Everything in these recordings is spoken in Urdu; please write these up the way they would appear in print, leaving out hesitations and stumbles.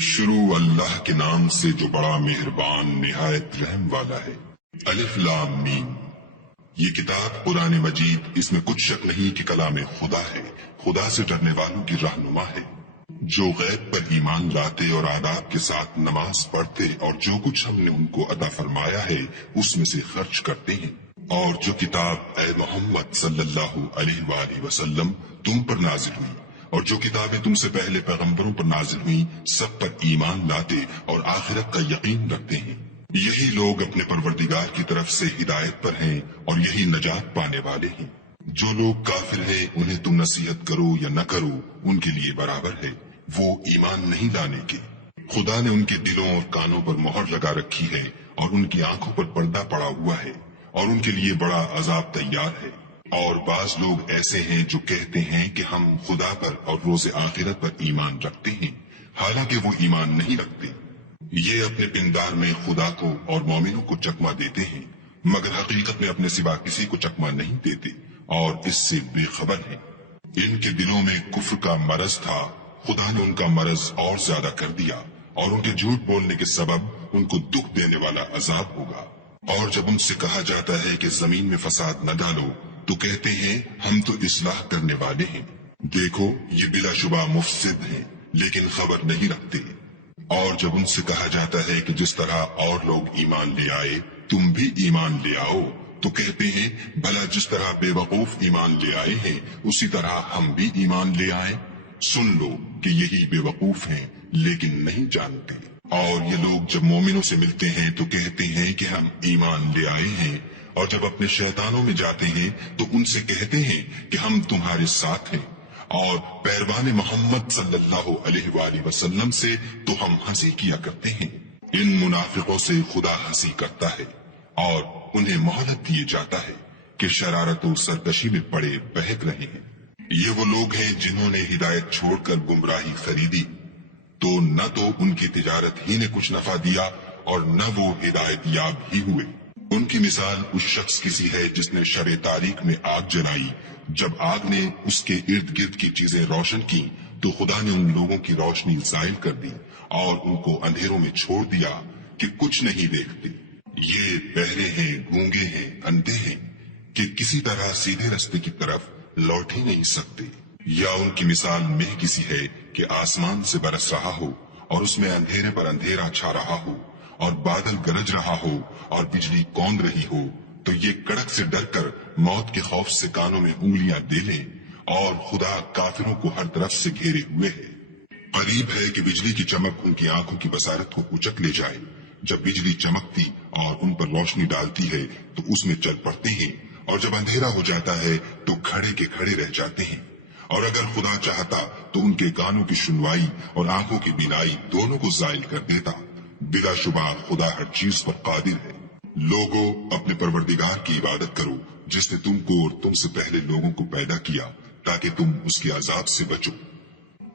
شروع اللہ کے نام سے جو بڑا مہربان نہایت رحم والا ہے۔ الف لام میم۔ یہ کتاب قرآن مجید، اس میں کچھ شک نہیں کہ کلام خدا ہے، خدا سے ڈرنے والوں کی رہنما ہے، جو غیب پر ایمان لاتے اور آداب کے ساتھ نماز پڑھتے اور جو کچھ ہم نے ان کو عطا فرمایا ہے اس میں سے خرچ کرتے ہیں، اور جو کتاب اے محمد صلی اللہ علیہ وآلہ وسلم تم پر نازل ہوئی اور جو کتابیں تم سے پہلے پیغمبروں پر نازل ہوئی سب پر ایمان لاتے اور آخرت کا یقین رکھتے ہیں، یہی لوگ اپنے پروردگار کی طرف سے ہدایت پر ہیں اور یہی نجات پانے والے ہیں۔ جو لوگ کافر ہیں انہیں تم نصیحت کرو یا نہ کرو ان کے لیے برابر ہے، وہ ایمان نہیں لانے کے۔ خدا نے ان کے دلوں اور کانوں پر مہر لگا رکھی ہے اور ان کی آنکھوں پر پردہ پڑا ہوا ہے اور ان کے لیے بڑا عذاب تیار ہے۔ اور بعض لوگ ایسے ہیں جو کہتے ہیں کہ ہم خدا پر اور روز آخرت پر ایمان رکھتے ہیں، حالانکہ وہ ایمان نہیں رکھتے۔ یہ اپنے پندار میں خدا کو اور مومنوں کو چکما دیتے ہیں، مگر حقیقت میں اپنے سوا کسی کو چکما نہیں دیتے اور اس سے بے خبر ہیں۔ ان کے دلوں میں کفر کا مرض تھا، خدا نے ان کا مرض اور زیادہ کر دیا اور ان کے جھوٹ بولنے کے سبب ان کو دکھ دینے والا عذاب ہوگا۔ اور جب ان سے کہا جاتا ہے کہ زمین میں فساد نہ ڈالو تو کہتے ہیں ہم تو اصلاح کرنے والے ہیں، دیکھو یہ بلا شبہ مفسد ہیں لیکن خبر نہیں رکھتے۔ اور جب ان سے کہا جاتا ہے کہ جس طرح اور لوگ ایمان لے آئے تم بھی ایمان لے آؤ تو کہتے ہیں بھلا جس طرح بے وقوف ایمان لے آئے ہیں اسی طرح ہم بھی ایمان لے آئے۔ سن لو کہ یہی بے وقوف ہیں لیکن نہیں جانتے۔ اور یہ لوگ جب مومنوں سے ملتے ہیں تو کہتے ہیں کہ ہم ایمان لے آئے ہیں، اور جب اپنے شیطانوں میں جاتے ہیں تو ان سے کہتے ہیں کہ ہم تمہارے ساتھ ہیں، اور پیروان محمد صلی اللہ علیہ وآلہ وسلم سے تو ہم ہنسی کیا کرتے ہیں۔ ان منافقوں سے خدا ہنسی کرتا ہے اور انہیں مہلت دیے جاتا ہے کہ شرارت و سرکشی میں پڑے بہک رہے ہیں۔ یہ وہ لوگ ہیں جنہوں نے ہدایت چھوڑ کر گمراہی خریدی، تو نہ تو ان کی تجارت ہی نے کچھ نفع دیا اور نہ وہ ہدایت یاب ہی ہوئے۔ ان کی مثال اس شخص کی سی ہے جس نے شب تاریک میں آگ جلائی، جب آگ نے اس کے ارد گرد کی چیزیں روشن کی تو خدا نے ان لوگوں کی روشنی زائل کر دی اور ان کو اندھیروں میں چھوڑ دیا کہ کچھ نہیں دیکھتے۔ یہ بہرے ہیں، گونگے ہیں، اندھے ہیں کہ کسی طرح سیدھے رستے کی طرف لوٹ ہی نہیں سکتے۔ یا ان کی مثال مہ کسی ہے کہ آسمان سے برس رہا ہو اور اس میں اندھیرے پر اندھیرا چھا رہا ہو اور بادل گرج رہا ہو اور بجلی کون رہی ہو، تو یہ کڑک سے ڈر کر موت کے خوف سے کانوں میں انگلیاں دے لیں، اور خدا کافروں کو ہر طرف سے گھیرے ہوئے ہے۔ قریب ہے کہ بجلی کی چمک ان کی آنکھوں کی بصارت کو اچک لے جائے۔ جب بجلی چمکتی اور ان پر روشنی ڈالتی ہے تو اس میں چل پڑتے ہیں، اور جب اندھیرا ہو جاتا ہے تو کھڑے کے کھڑے رہ جاتے ہیں۔ اور اگر خدا چاہتا تو ان کے کانوں کی سنوائی اور آنکھوں کی بینائی دونوں کو زائل کر دیتا۔ بلا شبہ خدا ہر چیز پر قادر ہے۔ لوگوں اپنے پروردگار کی عبادت کرو جس نے تم کو اور تم سے پہلے لوگوں کو پیدا کیا تاکہ تم اس کے عذاب سے بچو،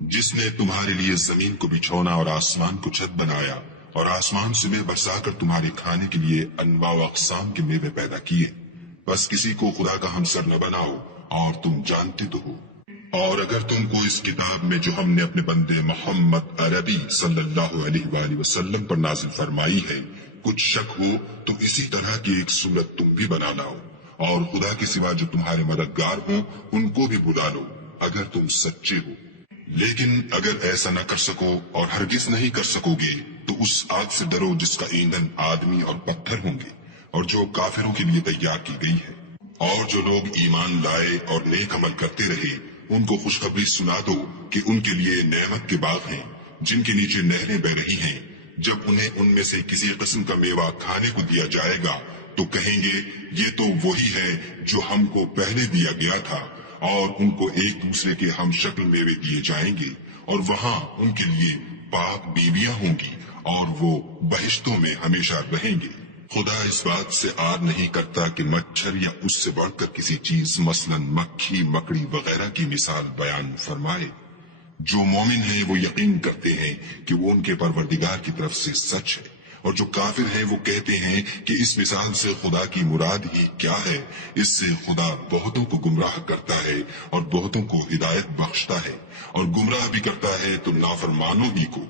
جس نے تمہارے لیے زمین کو بچھونا اور آسمان کو چھت بنایا اور آسمان سے میوے برسا کر تمہارے کھانے کے لیے انواع و اقسام کے میوے پیدا کیے۔ بس کسی کو خدا کا ہمسر نہ بناؤ اور تم جانتے تو ہو۔ اور اگر تم کو اس کتاب میں جو ہم نے اپنے بندے محمد عربی صلی اللہ علیہ وآلہ وسلم پر نازل فرمائی ہے کچھ شک ہو تو اسی طرح کی ایک صورت تم بھی بنا لاؤ، اور خدا کے سوا جو تمہارے مددگار ہوں ان کو بھی بلا لو اگر تم سچے ہو۔ لیکن اگر ایسا نہ کر سکو اور ہرگز نہیں کر سکو گے تو اس آگ سے ڈرو جس کا ایندھن آدمی اور پتھر ہوں گے اور جو کافروں کے لیے تیار کی گئی ہے۔ اور جو لوگ ایمان لائے اور نیک عمل کرتے رہے ان کو خوشخبری سنا دو کہ ان کے لیے نعمت کے باغ ہیں جن کے نیچے نہریں بہ رہی ہیں۔ جب انہیں ان میں سے کسی قسم کا میوہ کھانے کو دیا جائے گا تو کہیں گے یہ تو وہی ہے جو ہم کو پہلے دیا گیا تھا، اور ان کو ایک دوسرے کے ہم شکل میوے دیے جائیں گے، اور وہاں ان کے لیے پاک بیویاں ہوں گی اور وہ بہشتوں میں ہمیشہ رہیں گے۔ خدا اس بات سے آر نہیں کرتا کہ مچھر یا اس سے بڑھ کر کسی چیز مثلا مکھی، مکڑی وغیرہ کی مثال بیان فرمائے۔ جو مومن ہیں وہ یقین کرتے ہیں کہ وہ ان کے پروردگار کی طرف سے سچ ہے، اور جو کافر ہیں وہ کہتے ہیں کہ اس مثال سے خدا کی مراد ہی کیا ہے۔ اس سے خدا بہتوں کو گمراہ کرتا ہے اور بہتوں کو ہدایت بخشتا ہے، اور گمراہ بھی کرتا ہے تو نافرمانوں ہی کو۔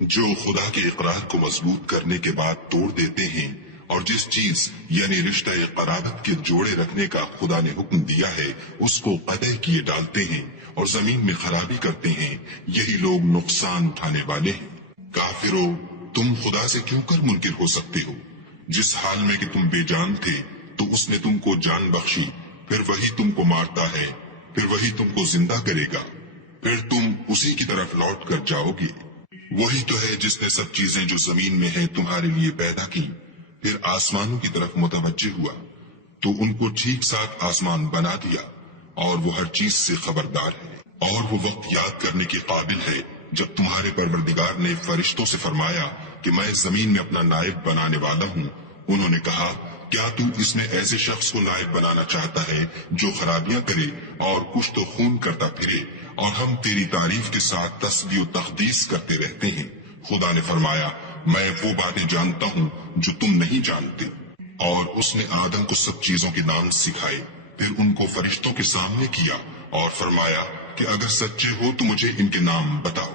جو خدا کے اقرار کو مضبوط کرنے کے بعد توڑ دیتے ہیں اور جس چیز یعنی رشتہ قرابت کے جوڑے رکھنے کا خدا نے حکم دیا ہے اس کو قطع کیے ڈالتے ہیں اور زمین میں خرابی کرتے ہیں، یہی لوگ نقصان اٹھانے والے ہیں۔ کافرو، تم خدا سے کیوں کر منکر ہو سکتے ہو؟ جس حال میں کہ تم بے جان تھے تو اس نے تم کو جان بخشی، پھر وہی تم کو مارتا ہے، پھر وہی تم کو زندہ کرے گا، پھر تم اسی کی طرف لوٹ کر جاؤ گے۔ وہی تو ہے جس نے سب چیزیں جو زمین میں ہیں تمہارے لیے پیدا کی، پھر آسمانوں کی طرف متوجہ ہوا تو ان کو ٹھیک ساتھ آسمان بنا دیا، اور وہ ہر چیز سے خبردار ہے۔ اور وہ وقت یاد کرنے کے قابل ہے جب تمہارے پروردگار نے فرشتوں سے فرمایا کہ میں زمین میں اپنا نائب بنانے والا ہوں۔ انہوں نے کہا، کیا تو اس میں ایسے شخص کو نائب بنانا چاہتا ہے جو خرابیاں کرے اور کشت و خون کرتا پھرے، اور ہم تیری تعریف کے ساتھ تسبیح و تقدیس کرتے رہتے ہیں۔ خدا نے فرمایا، میں وہ باتیں جانتا ہوں جو تم نہیں جانتے۔ اور اس نے آدم کو سب چیزوں کے نام سکھائے، پھر ان کو فرشتوں کے سامنے کیا اور فرمایا کہ اگر سچے ہو تو مجھے ان کے نام بتاؤ۔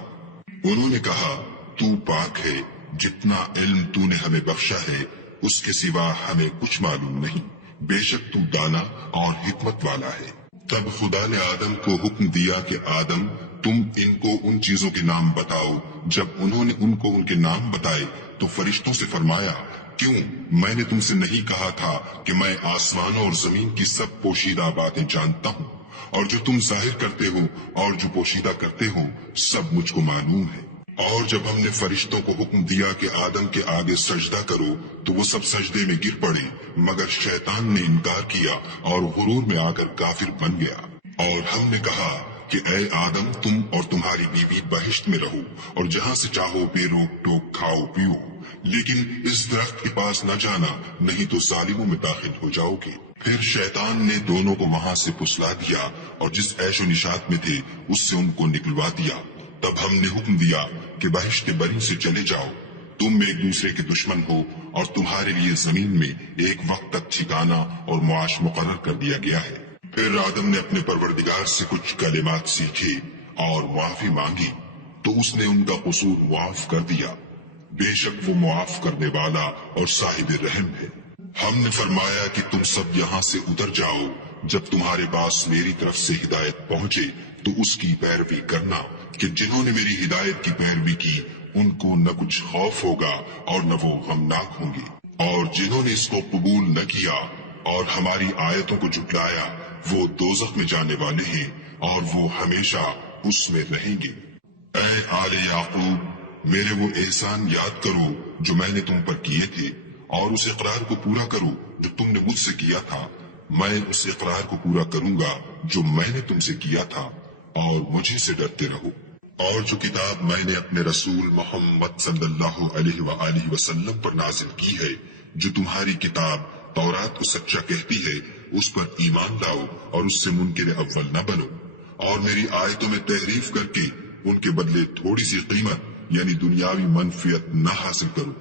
انہوں نے کہا، تو پاک ہے، جتنا علم تو نے ہمیں بخشا ہے اس کے سوا ہمیں کچھ معلوم نہیں، بے شک تو دانا اور حکمت والا ہے۔ تب خدا نے آدم کو حکم دیا کہ آدم، تم ان کو ان چیزوں کے نام بتاؤ۔ جب انہوں نے ان کو ان کے نام بتائے تو فرشتوں سے فرمایا، کیوں میں نے تم سے نہیں کہا تھا کہ میں آسمانوں اور زمین کی سب پوشیدہ باتیں جانتا ہوں، اور جو تم ظاہر کرتے ہو اور جو پوشیدہ کرتے ہو سب مجھ کو معلوم ہے۔ اور جب ہم نے فرشتوں کو حکم دیا کہ آدم کے آگے سجدہ کرو تو وہ سب سجدے میں گر پڑے، مگر شیطان نے انکار کیا اور غرور میں آ کر کافر بن گیا۔ اور ہم نے کہا کہ اے آدم، تم اور تمہاری بیوی بہشت میں رہو اور جہاں سے چاہو بے روک ٹوک کھاؤ پیو، لیکن اس درخت کے پاس نہ جانا، نہیں تو ظالموں میں داخل ہو جاؤ گے۔ پھر شیطان نے دونوں کو وہاں سے پھسلا دیا اور جس عیش و نشاط میں تھے اس سے ان کو نکلوا دیا۔ تب ہم نے حکم دیا کہ بہشت بری سے چلے جاؤ، تم ایک دوسرے کے دشمن ہو اور تمہارے لیے زمین میں ایک وقت تک ٹھکانہ اور معاش مقرر کر دیا گیا ہے۔ پھر آدم نے اپنے پروردگار سے کچھ کلمات سیکھے اور معافی مانگی تو اس نے ان کا قصور معاف کر دیا، بے شک وہ معاف کرنے والا اور صاحب رحم ہے۔ ہم نے فرمایا کہ تم سب یہاں سے اتر جاؤ، جب تمہارے پاس میری طرف سے ہدایت پہنچے تو اس کی پیروی کرنا، کہ جنہوں نے میری ہدایت کی پیروی کی ان کو نہ کچھ خوف ہوگا اور نہ وہ غمناک ہوں گے، اور جنہوں نے اس کو قبول نہ کیا اور ہماری آیتوں کو جھٹلایا وہ دوزخ میں جانے والے ہیں اور وہ ہمیشہ اس میں رہیں گے۔ اے آل یعقوب، میرے وہ احسان یاد کرو جو میں نے تم پر کیے تھے، اور اس اقرار کو پورا کرو جو تم نے مجھ سے کیا تھا۔ میں اس اقرار کو پورا کروں گا جو میں نے تم سے کیا تھا، اور مجھے سے ڈرتے رہو۔ اور جو کتاب میں نے اپنے رسول محمد صلی اللہ علیہ وآلہ وسلم پر نازل کی ہے، جو تمہاری کتاب تورات کو سچا کہتی ہے، اس پر ایمان لاؤ اور اس سے منکر اول نہ بنو، اور میری آیتوں میں تحریف کر کے ان کے بدلے تھوڑی سی قیمت یعنی دنیاوی منفعت نہ حاصل کرو،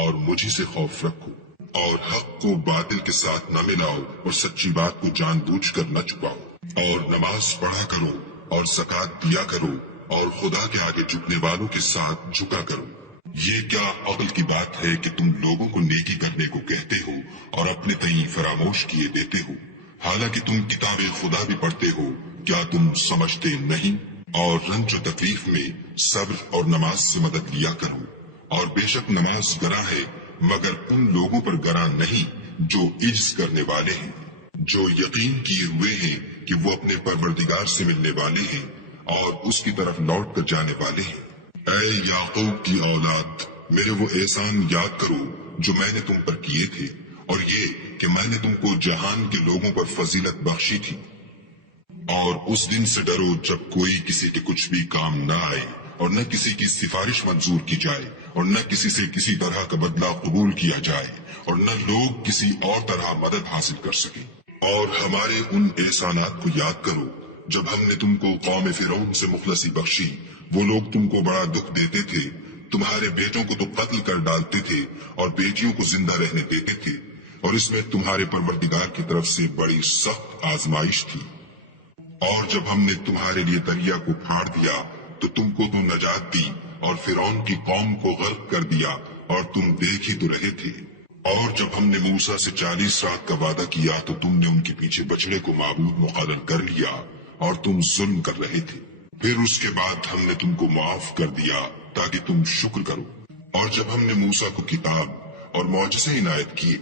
اور مجھے سے خوف رکھو، اور حق کو باطل کے ساتھ نہ ملاؤ اور سچی بات کو جان بوجھ کر نہ چھپاؤ، اور نماز پڑھا کرو اور زکات دیا کرو اور خدا کے آگے جھکنے والوں کے ساتھ جھکا کرو۔ یہ کیا عقل کی بات ہے کہ تم لوگوں کو نیکی کرنے کو کہتے ہو اور اپنے تئیں فراموش کیے دیتے ہو، حالانکہ تم کتاب خدا بھی پڑھتے ہو، کیا تم سمجھتے نہیں؟ اور رنج و تکلیف میں صبر اور نماز سے مدد لیا کرو، اور بے شک نماز گراں ہے مگر ان لوگوں پر گراں نہیں جو عجز کرنے والے ہیں، جو یقین کیے ہوئے ہیں کہ وہ اپنے پروردگار سے ملنے والے ہیں اور اس کی طرف لوٹ کر جانے والے ہیں۔ اے یعقوب کی اولاد، میرے وہ احسان یاد کرو جو میں نے تم پر کیے تھے، اور یہ کہ میں نے تم کو جہان کے لوگوں پر فضیلت بخشی تھی۔ اور اس دن سے ڈرو جب کوئی کسی کے کچھ بھی کام نہ آئے، اور نہ کسی کی سفارش منظور کی جائے، اور نہ کسی سے کسی طرح کا بدلہ قبول کیا جائے، اور نہ لوگ کسی اور طرح مدد حاصل کر سکیں۔ اور ہمارے ان احسانات کو یاد کرو جب ہم نے تم کو قوم فرعون سے مخلصی بخشی، وہ لوگ تم کو بڑا دکھ دیتے تھے، تمہارے بیٹوں کو تو قتل کر ڈالتے تھے اور بیٹیوں کو زندہ رہنے دیتے تھے، اور اس میں تمہارے پروردگار کی طرف سے بڑی سخت آزمائش تھی۔ اور جب ہم نے تمہارے لیے دریا کو پھاڑ دیا تو تم کو تو نجات دی اور فرعون کی قوم کو غرق کر دیا اور تم دیکھ ہی تو رہے تھے۔ اور جب ہم نے موسیٰ سے 40 رات کا وعدہ کیا تو تم نے ان کے پیچھے بچڑے کو معبود مقرر کر لیا اور تم ظلم کر رہے تھے۔ پھر اس کے بعد ہم نے تم کو معاف کر دیا تاکہ تم شکر کرو۔ اور جب ہم نے موسیٰ کو کتاب اور معجزے عنایت کیے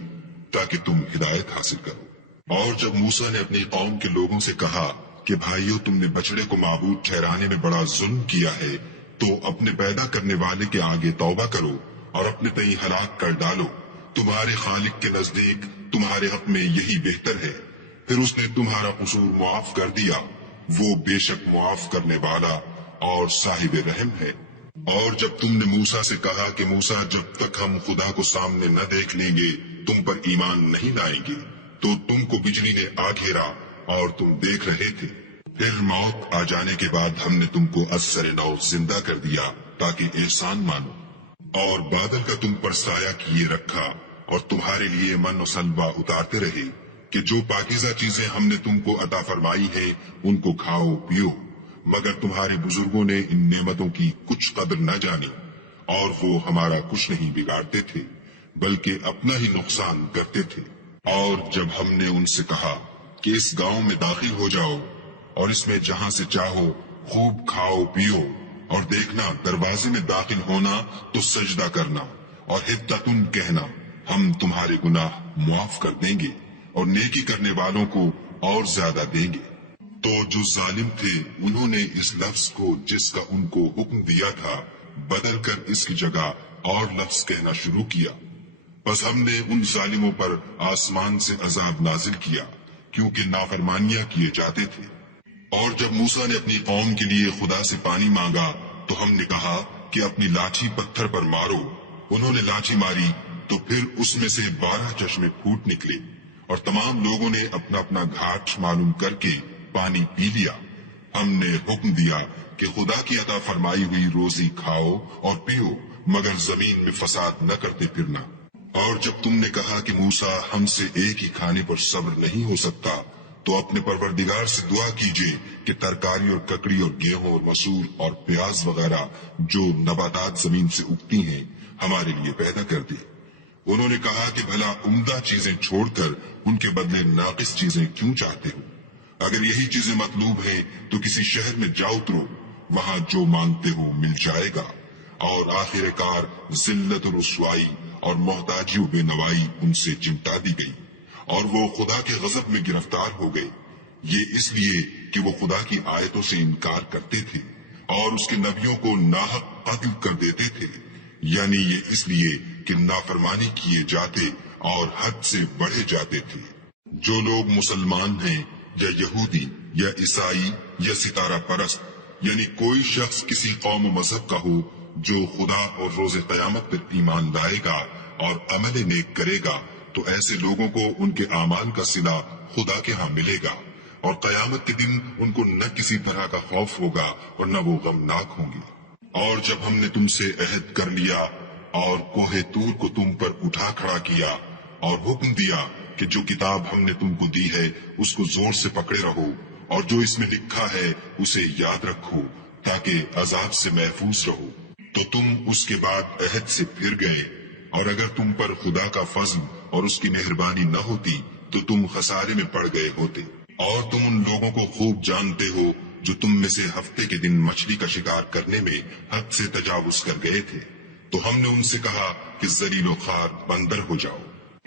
تاکہ تم ہدایت حاصل کرو۔ اور جب موسیٰ نے اپنی قوم کے لوگوں سے کہا کہ بھائیو تم نے بچڑے کو معبود ٹھہرانے میں بڑا ظلم کیا ہے تو اپنے پیدا کرنے والے کے آگے توبہ کرو اور اپنے تئیں ہلاک کر ڈالو، تمہارے خالق کے نزدیک تمہارے حق میں یہی بہتر ہے۔ پھر اس نے تمہارا قصور معاف کر دیا، وہ بے شک معاف کرنے والا اور صاحب رحم ہے۔ اور جب تم نے موسیٰ سے کہا کہ موسیٰ جب تک ہم خدا کو سامنے نہ دیکھ لیں گے تم پر ایمان نہیں لائیں گے، تو تم کو بجلی نے آ گھیرا اور تم دیکھ رہے تھے۔ پھر موت آ جانے کے بعد ہم نے تم کو از سر نو زندہ کر دیا تاکہ احسان مانو، اور بادل کا تم پر سایہ کیے رکھا اور تمہارے لیے من و سلوہ اتارتے رہے کہ جو پاکیزہ چیزیں ہم نے تم کو عطا فرمائی ہیں ان کو کھاؤ پیو، مگر تمہارے بزرگوں نے ان نعمتوں کی کچھ قدر نہ جانی اور وہ ہمارا کچھ نہیں بگاڑتے تھے بلکہ اپنا ہی نقصان کرتے تھے۔ اور جب ہم نے ان سے کہا کہ اس گاؤں میں داخل ہو جاؤ اور اس میں جہاں سے چاہو خوب کھاؤ پیو، اور دیکھنا دروازے میں داخل ہونا تو سجدہ کرنا اور حطتن کہنا، ہم تمہارے گناہ معاف کر دیں گے اور نیکی کرنے والوں کو اور زیادہ دیں گے۔ تو جو ظالم تھے انہوں نے اس لفظ کو جس کا ان کو حکم دیا تھا بدل کر اس کی جگہ اور لفظ کہنا شروع کیا، بس ہم نے ان ظالموں پر آسمان سے عذاب نازل کیا کیونکہ نافرمانیاں کیے جاتے تھے۔ اور جب موسیٰ نے اپنی قوم کے لیے خدا سے پانی مانگا تو ہم نے کہا کہ اپنی لاٹھی پتھر پر مارو۔ انہوں نے لاٹھی ماری تو پھر اس میں سے 12 چشمے پھوٹ نکلے اور تمام لوگوں نے اپنا اپنا گھاٹ معلوم کر کے پانی پی لیا۔ ہم نے حکم دیا کہ خدا کی عطا فرمائی ہوئی روزی کھاؤ اور پیو، مگر زمین میں فساد نہ کرتے پھرنا۔ اور جب تم نے کہا کہ موسیٰ ہم سے ایک ہی کھانے پر صبر نہیں ہو سکتا تو اپنے پروردگار سے دعا کیجیے کہ ترکاری اور ککڑی اور گیہوں اور مسور اور پیاز وغیرہ جو نباتات زمین سے اگتی ہیں ہمارے لیے پیدا کر دے۔ انہوں نے کہا کہ بھلا عمدہ چیزیں چھوڑ کر ان کے بدلے ناقص چیزیں کیوں چاہتے ہو؟ اگر یہی چیزیں مطلوب ہیں تو کسی شہر میں جا اترو، وہاں جو مانگتے ہو مل جائے گا۔ اور آخر کار ذلت و رسوائی اور محتاجی و بے نوائی ان سے چمٹا دی گئی اور وہ خدا کے غضب میں گرفتار ہو گئے، یہ اس لیے کہ وہ خدا کی آیتوں سے انکار کرتے تھے اور اس کے نبیوں کو ناحق قتل کر دیتے تھے، یعنی یہ اس لیے کہ نافرمانی کیے جاتے اور حد سے بڑھے جاتے تھے۔ جو لوگ مسلمان ہیں یا یہودی یا عیسائی یا ستارہ پرست، یعنی کوئی شخص کسی قوم و مذہب کا ہو جو خدا اور روز قیامت پر ایمان لائے گا اور عمل نیک کرے گا تو ایسے لوگوں کو ان کے اعمال کا صلہ خدا کے ہاں ملے گا، اور قیامت کے دن ان کو نہ کسی طرح کا خوف ہوگا اور نہ وہ غمناک ہوں گے۔ اور جب ہم نے تم سے عہد کر لیا اور کوہ طور کو تم پر اٹھا کھڑا کیا اور حکم دیا کہ جو کتاب ہم نے تم کو دی ہے اس کو زور سے پکڑے رہو اور جو اس میں لکھا ہے اسے یاد رکھو تاکہ عذاب سے محفوظ رہو، تو تم اس کے بعد عہد سے پھر گئے، اور اگر تم پر خدا کا فضل اور اس کی مہربانی نہ ہوتی تو تم خسارے میں پڑ گئے ہوتے۔ اور تم ان لوگوں کو خوب جانتے ہو جو تم میں سے ہفتے کے دن مچھلی کا شکار کرنے میں حد سے تجاوز کر گئے تھے، تو ہم نے ان سے کہا کہ ذلیل و خوار بندر ہو جاؤ۔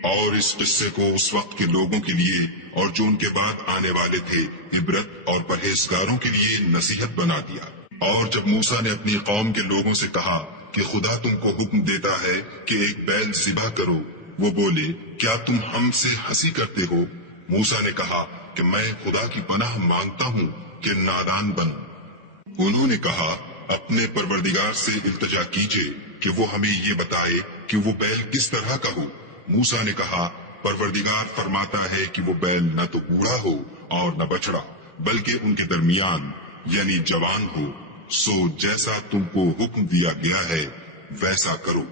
اور اس قصے کو اس وقت کے لوگوں کے لیے اور جو ان کے بعد آنے والے تھے عبرت اور پرہیزگاروں کے لیے نصیحت بنا دیا۔ اور جب موسیٰ نے اپنی قوم کے لوگوں سے کہا کہ خدا تم کو حکم دیتا ہے کہ ایک بیل ذبح کرو، وہ بولے کیا تم ہم سے ہنسی کرتے ہو؟ موسیٰ نے کہا کہ میں خدا کی پناہ مانگتا ہوں کہ نادان بنوں۔ انہوں نے کہا اپنے پروردگار سے التجا کیجیے کہ وہ ہمیں یہ بتائے کہ وہ بیل کس طرح کا ہو۔ موسیٰ نے کہا پروردگار فرماتا ہے کہ وہ بیل نہ تو بوڑھا ہو اور نہ بچڑا بلکہ ان کے درمیان یعنی جوان ہو، سو جیسا تم کو حکم دیا گیا ہے ویسا کرو۔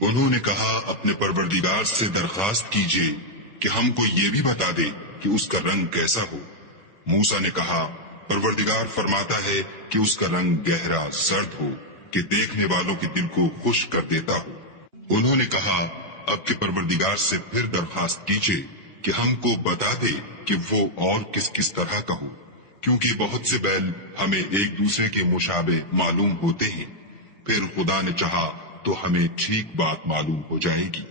انہوں نے کہا اپنے پروردگار سے درخواست کیجیے کہ ہم کو یہ بھی بتا دے کہ اس کا رنگ کیسا ہو۔ موسیٰ نے کہا پروردگار فرماتا ہے کہ اس کا رنگ گہرا زرد ہو، کہ دیکھنے والوں کے دل کو خوش کر دیتا ہو۔ انہوں نے کہا اب کے پروردگار سے پھر درخواست کیجیے کہ ہم کو بتا دے کہ وہ اور کس کس طرح کا ہو، کیونکہ بہت سے بیل ہمیں ایک دوسرے کے مشابہ معلوم ہوتے ہیں، پھر خدا نے چاہا تو ہمیں ٹھیک بات معلوم ہو جائے گی۔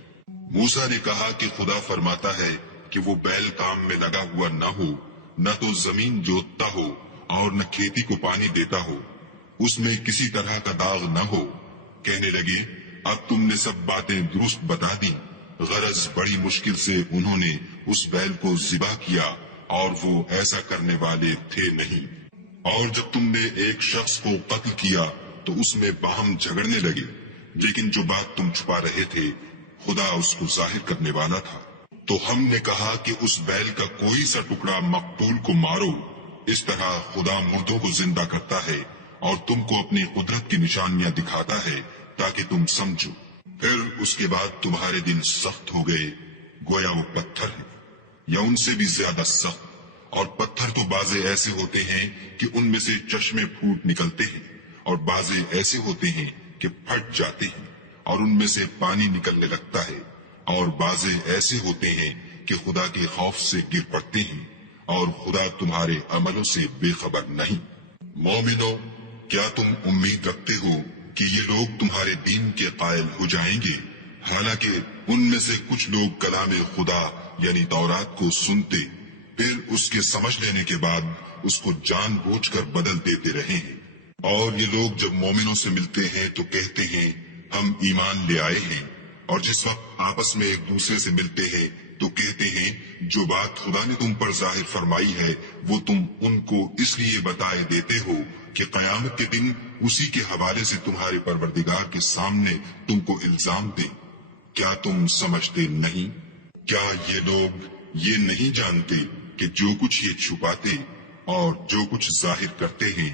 موسیٰ نے کہا کہ خدا فرماتا ہے کہ وہ بیل کام میں لگا ہوا نہ ہو، نہ تو زمین جوتتا ہو اور نہ کھیتی کو پانی دیتا ہو، اس میں کسی طرح کا داغ نہ ہو۔ کہنے لگے اب تم نے سب باتیں درست بتا دی۔ غرض بڑی مشکل سے انہوں نے اس بیل کو ذبح کیا اور وہ ایسا کرنے والے تھے نہیں۔ اور جب تم نے ایک شخص کو قتل کیا تو اس میں باہم جھگڑنے لگے، لیکن جو بات تم چھپا رہے تھے خدا اس کو ظاہر کرنے والا تھا۔ تو ہم نے کہا کہ اس بیل کا کوئی سا ٹکڑا مقتول کو مارو، اس طرح خدا مردوں کو زندہ کرتا ہے اور تم کو اپنی قدرت کی نشانیاں دکھاتا ہے تاکہ تم سمجھو۔ پھر اس کے بعد تمہارے دل سخت ہو گئے، گویا وہ پتھر ہے یا ان سے بھی زیادہ سخت، اور پتھر تو بازے ایسے ہوتے ہیں کہ ان میں سے چشمے پھوٹ نکلتے ہیں، اور بازے ایسے ہوتے ہیں کہ پھٹ جاتے ہیں اور ان میں سے پانی نکلنے لگتا ہے، اور بازے ایسے ہوتے ہیں کہ خدا کے خوف سے گر پڑتے ہیں، اور خدا تمہارے عملوں سے بے خبر نہیں۔ مومنو، کیا تم امید رکھتے ہو کہ یہ لوگ تمہارے دین کے قائل ہو جائیں گے؟ حالانکہ ان میں سے کچھ لوگ کلام خدا یعنی تورات کو سنتے، پھر اس کے سمجھ لینے کے بعد اس کو جان بوجھ کر بدل دیتے رہے ہیں۔ اور یہ لوگ جب مومنوں سے ملتے ہیں تو کہتے ہیں ہم ایمان لے آئے ہیں، اور جس وقت آپس میں ایک دوسرے سے ملتے ہیں تو کہتے ہیں جو بات خدا نے تم پر ظاہر فرمائی ہے وہ تم ان کو اس لیے بتائے دیتے ہو کہ قیامت کے دن اسی کے حوالے سے تمہارے پروردگار کے سامنے تم کو الزام دیں۔ کیا تم سمجھتے نہیں؟ کیا یہ لوگ یہ نہیں جانتے کہ جو کچھ یہ چھپاتے اور جو کچھ ظاہر کرتے ہیں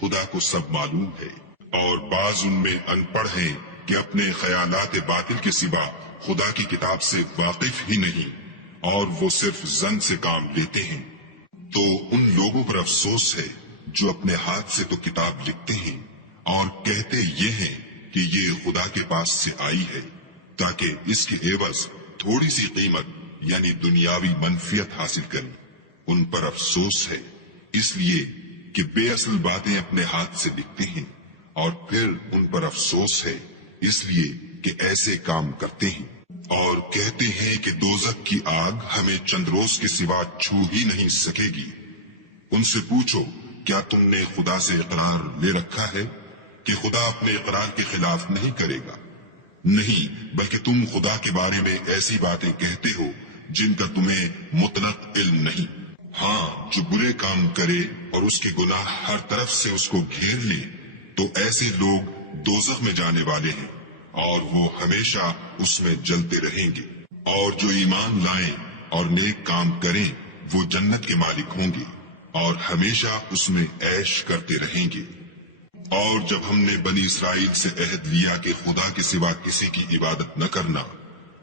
خدا کو سب معلوم ہے؟ اور بعض ان میں ان پڑھ ہیں کہ اپنے خیالات باطل کے سوا خدا کی کتاب سے واقف ہی نہیں، اور وہ صرف ظن سے کام لیتے ہیں۔ تو ان لوگوں پر افسوس ہے جو اپنے ہاتھ سے تو کتاب لکھتے ہیں اور کہتے یہ ہیں کہ یہ خدا کے پاس سے آئی ہے تاکہ اس کے عوض تھوڑی سی قیمت یعنی دنیاوی منفیت حاصل کریں۔ ان پر افسوس ہے اس لیے کہ بے اصل باتیں اپنے ہاتھ سے لکھتے ہیں، اور پھر ان پر افسوس ہے اس لیے کہ ایسے کام کرتے ہیں، اور کہتے ہیں کہ دوزخ کی آگ ہمیں چند روز کے سوا چھو ہی نہیں سکے گی۔ ان سے پوچھو کیا تم نے خدا سے اقرار لے رکھا ہے کہ خدا اپنے اقرار کے خلاف نہیں کرے گا؟ نہیں، بلکہ تم خدا کے بارے میں ایسی باتیں کہتے ہو جن کا تمہیں مطلق علم نہیں۔ ہاں، جو برے کام کرے اور اس کے گناہ ہر طرف سے اس کو گھیر لے تو ایسے لوگ دوزخ میں جانے والے ہیں اور وہ ہمیشہ اس میں جلتے رہیں گے۔ اور جو ایمان لائیں اور نیک کام کریں وہ جنت کے مالک ہوں گے اور ہمیشہ اس میں عیش کرتے رہیں گے۔ اور جب ہم نے بنی اسرائیل سے عہد لیا کہ خدا کے سوا کسی کی عبادت نہ کرنا،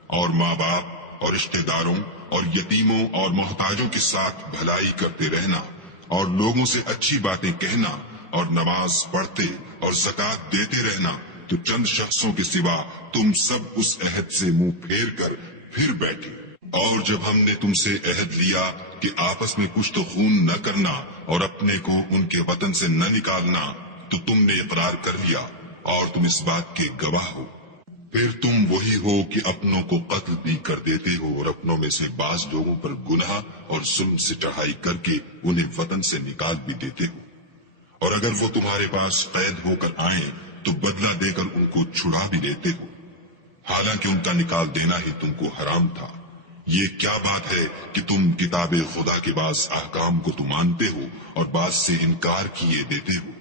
اور ماں باپ اور رشتہ داروں اور یتیموں اور محتاجوں کے ساتھ بھلائی کرتے رہنا، اور لوگوں سے اچھی باتیں کہنا، اور نماز پڑھتے اور زکوٰۃ دیتے رہنا، تو چند شخصوں کے سوا تم سب اس عہد سے منہ پھیر کر پھر بیٹھے۔ اور جب ہم نے تم سے عہد لیا کہ آپس میں کچھ تو خون نہ کرنا اور اپنے کو ان کے وطن سے نہ نکالنا، تو تم نے اقرار کر لیا اور تم اس بات کے گواہ ہو۔ پھر تم وہی ہو کہ اپنوں کو قتل بھی کر دیتے ہو اور اپنوں میں سے بعض لوگوں پر گناہ اور ظلم سے چڑھائی کر کے انہیں وطن سے نکال بھی دیتے ہو، اور اگر وہ تمہارے پاس قید ہو کر آئیں تو بدلہ دے کر ان کو چھڑا بھی لیتے ہو، حالانکہ ان کا نکال دینا ہی تم کو حرام تھا۔ یہ کیا بات ہے کہ تم کتاب خدا کے بعض احکام کو تو مانتے ہو اور بعض سے انکار کیے دیتے ہو؟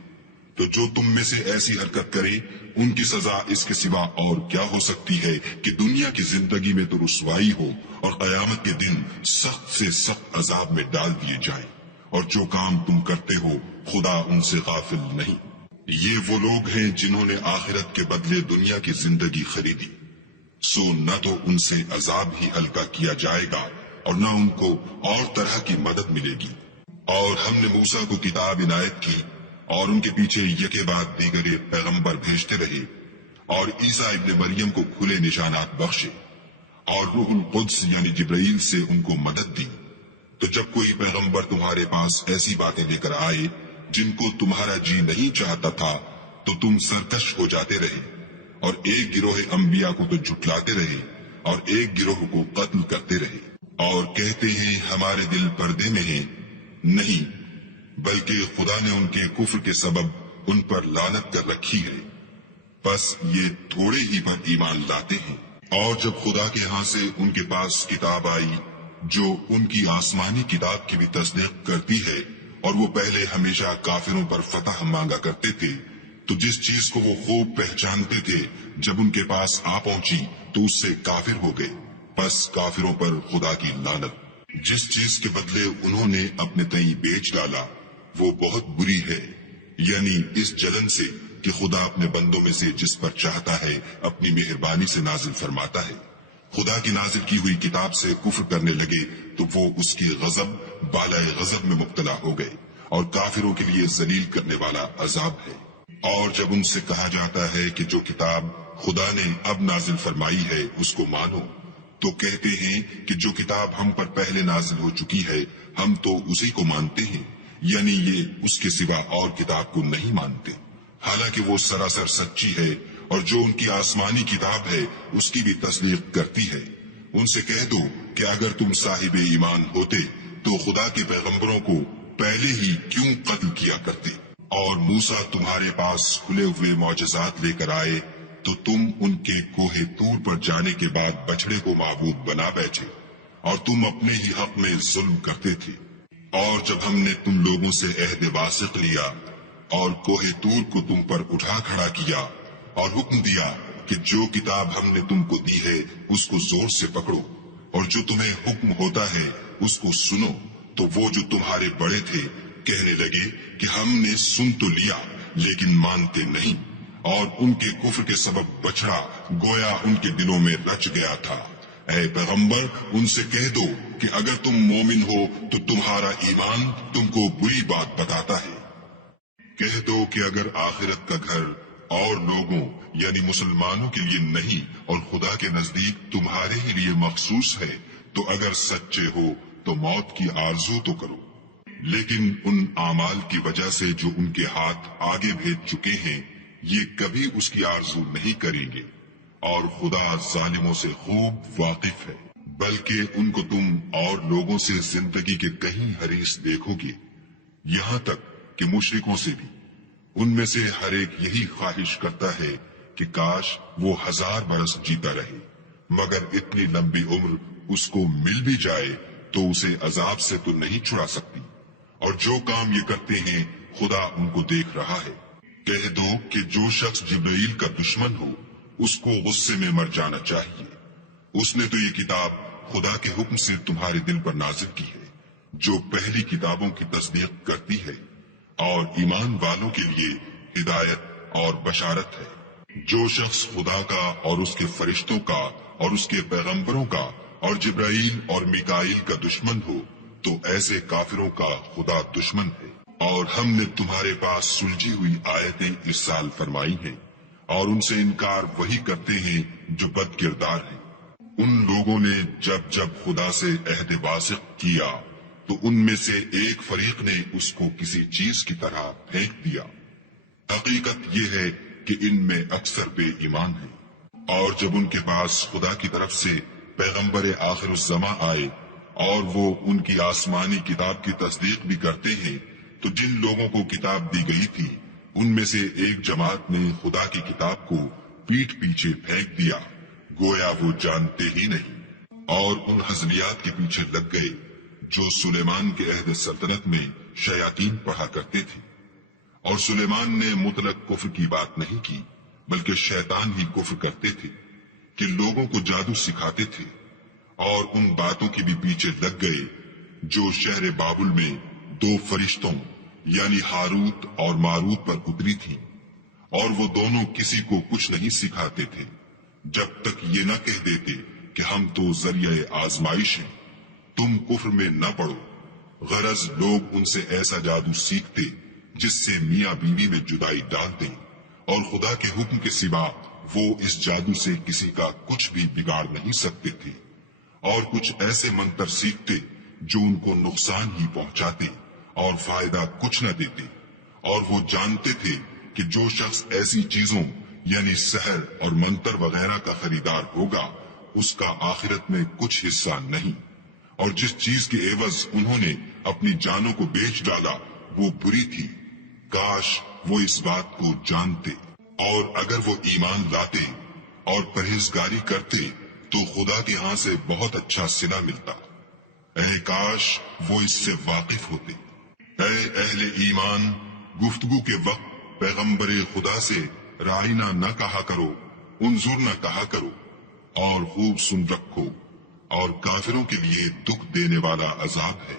تو جو تم میں سے ایسی حرکت کرے ان کی سزا اس کے سوا اور کیا ہو سکتی ہے کہ دنیا کی زندگی میں تو رسوائی ہو اور قیامت کے دن سخت سے سخت عذاب میں ڈال دیے جائیں، اور جو کام تم کرتے ہو خدا ان سے غافل نہیں۔ یہ وہ لوگ ہیں جنہوں نے آخرت کے بدلے دنیا کی زندگی خریدی، سو نہ تو ان سے عذاب ہی ہلکا کیا جائے گا اور نہ ان کو اور طرح کی مدد ملے گی۔ اور ہم نے موسیٰ کو کتاب عنایت کی اور ان کے پیچھے یکے بعد دیگر پیغمبر بھیجتے رہے اور عیسیٰ ابن مریم کو کھلے نشانات بخشے اور روح القدس یعنی جبرائیل سے ان کو مدد دی، تو جب کوئی پیغمبر تمہارے پاس ایسی باتیں لے کر آئے جن کو تمہارا جی نہیں چاہتا تھا تو تم سرکش ہو جاتے رہے، اور ایک گروہ انبیاء کو تو جھٹلاتے رہے اور ایک گروہ کو قتل کرتے رہے، اور کہتے ہیں ہمارے دل پردے میں ہیں، نہیں بلکہ خدا نے ان کے کفر کے سبب ان پر لعنت کر رکھی ہے، بس یہ تھوڑے ہی پر ایمان لاتے ہیں۔ اور جب خدا کے ہاں سے ان کے پاس کتاب آئی جو ان کی آسمانی کتاب کی بھی تصدیق کرتی ہے، اور وہ پہلے ہمیشہ کافروں پر فتح مانگا کرتے تھے، تو جس چیز کو وہ خوب پہچانتے تھے جب ان کے پاس آ پہنچی تو اس سے کافر ہو گئے، بس کافروں پر خدا کی لعنت۔ جس چیز کے بدلے انہوں نے اپنے تئیں بیچ ڈالا وہ بہت بری ہے، یعنی اس جلن سے کہ خدا اپنے بندوں میں سے جس پر چاہتا ہے اپنی مہربانی سے نازل فرماتا ہے۔ خدا کی نازل کی ہوئی کتاب سے کفر کرنے لگے تو وہ اس کی غضب بالائے غضب میں مبتلا ہو گئے، اور کافروں کے لیے ذلیل کرنے والا عذاب ہے۔ اور جب ان سے کہا جاتا ہے کہ جو کتاب خدا نے اب نازل فرمائی ہے اس کو مانو، تو کہتے ہیں کہ جو کتاب ہم پر پہلے نازل ہو چکی ہے ہم تو اسی کو مانتے ہیں، یعنی یہ اس کے سوا اور کتاب کو نہیں مانتے، حالانکہ وہ سراسر سچی ہے، اور جو ان کی آسمانی کتاب ہے اس کی بھی تصدیق کرتی ہے۔ ان سے کہہ دو کہ اگر تم صاحب ایمان ہوتے تو خدا کے پیغمبروں کو پہلے ہی کیوں قتل کیا کرتے، اور موسیٰ تمہارے پاس کھلے ہوئے معجزات لے کر آئے تو تم ان کے کوہ طور پر جانے کے بعد بچڑے کو معبود بنا بیٹھے، اور تم اپنے ہی حق میں ظلم کرتے تھے۔ اور جب ہم نے تم لوگوں سے عہد واثق لیا اور کوہ طور کو تم پر اٹھا کھڑا کیا اور حکم دیا کہ جو کتاب ہم نے تم کو دی ہے اس کو زور سے پکڑو، اور جو تمہیں حکم ہوتا ہے اس کو سنو، تو وہ جو تمہارے بڑے تھے کہنے لگے کہ ہم نے سن تو لیا لیکن مانتے نہیں، اور ان کے کفر کے سبب بچڑا گویا ان کے دلوں میں رچ گیا تھا۔ اے پیغمبر ان سے کہہ دو کہ اگر تم مومن ہو تو تمہارا ایمان تم کو بری بات بتاتا ہے۔ کہہ دو کہ اگر آخرت کا گھر اور لوگوں یعنی مسلمانوں کے لیے نہیں اور خدا کے نزدیک تمہارے ہی لیے مخصوص ہے تو اگر سچے ہو تو موت کی آرزو تو کرو، لیکن ان اعمال کی وجہ سے جو ان کے ہاتھ آگے بھیج چکے ہیں یہ کبھی اس کی آرزو نہیں کریں گے، اور خدا ظالموں سے خوب واقف ہے۔ بلکہ ان کو تم اور لوگوں سے زندگی کے کہیں حریص دیکھو گے، یہاں تک کہ مشرکوں سے بھی۔ ان میں سے ہر ایک یہی خواہش کرتا ہے کہ کاش وہ 1000 برس جیتا رہے، مگر اتنی لمبی عمر اس کو مل بھی جائے تو اسے عذاب سے تو نہیں چھڑا سکتی، اور جو کام یہ کرتے ہیں خدا ان کو دیکھ رہا ہے۔ کہہ دو کہ جو شخص جبرائیل کا دشمن ہو اس کو غصے میں مر جانا چاہیے، اس نے تو یہ کتاب خدا کے حکم سے تمہارے دل پر نازل کی ہے جو پہلی کتابوں کی تصدیق کرتی ہے، اور ایمان والوں کے لیے ہدایت اور بشارت ہے۔ جو شخص خدا کا اور اس کے فرشتوں کا اور اس کے پیغمبروں کا اور جبرائیل اور میکائیل کا دشمن ہو تو ایسے کافروں کا خدا دشمن ہے۔ اور ہم نے تمہارے پاس سلجھی ہوئی آیتیں ارسال فرمائی ہیں، اور ان سے انکار وہی کرتے ہیں جو بد کردار ہیں۔ ان لوگوں نے جب جب خدا سے عہد واثق کیا تو ان میں سے ایک فریق نے اس کو کسی چیز کی طرح پھینک دیا۔ حقیقت یہ ہے کہ ان میں اکثر بے ایمان ہیں۔ اور جب ان کے پاس خدا کی طرف سے پیغمبر آخر الزماں آئے اور وہ ان کی آسمانی کتاب کی تصدیق بھی کرتے ہیں تو جن لوگوں کو کتاب دی گئی تھی ان میں سے ایک جماعت نے خدا کی کتاب کو پیٹھ پیچھے پھینک دیا گویا وہ جانتے ہی نہیں، اور ان حزبیات کے پیچھے لگ گئے جو سلیمان کے عہد سلطنت میں شیاطین پڑھا کرتے تھے۔ اور سلیمان نے مطلق کفر کی بات نہیں کی بلکہ شیطان ہی کفر کرتے تھے کہ لوگوں کو جادو سکھاتے تھے، اور ان باتوں کے بھی پیچھے لگ گئے جو شہر بابل میں 2 فرشتوں یعنی ہاروت اور ماروت پر اتری تھی، اور وہ دونوں کسی کو کچھ نہیں سکھاتے تھے جب تک یہ نہ کہہ دیتے کہ ہم تو ذریعہ آزمائش ہیں، تم کفر میں نہ پڑو۔ غرض لوگ ان سے ایسا جادو سیکھتے جس سے میاں بیوی میں جدائی ڈال دیں، اور خدا کے حکم کے سوا وہ اس جادو سے کسی کا کچھ بھی بگاڑ نہیں سکتے تھے، اور کچھ ایسے منتر سیکھتے جو ان کو نقصان ہی پہنچاتے اور فائدہ کچھ نہ دیتے، اور وہ جانتے تھے کہ جو شخص ایسی چیزوں یعنی سحر اور منتر وغیرہ کا خریدار ہوگا اس کا آخرت میں کچھ حصہ نہیں، اور جس چیز کے عوض انہوں نے اپنی جانوں کو بیچ ڈالا وہ بری تھی، کاش وہ اس بات کو جانتے، اور اگر وہ ایمان لاتے اور پرہیزگاری کرتے تو خدا کے ہاں سے بہت اچھا صلہ ملتا، اے کاش وہ اس سے واقف ہوتے۔ اے اہل ایمان، گفتگو کے وقت پیغمبر خدا سے رائنا نہ کہا کرو، انظر نہ کہا کرو، اور خوب سن رکھو، اور کافروں کے لیے دکھ دینے والا عذاب ہے۔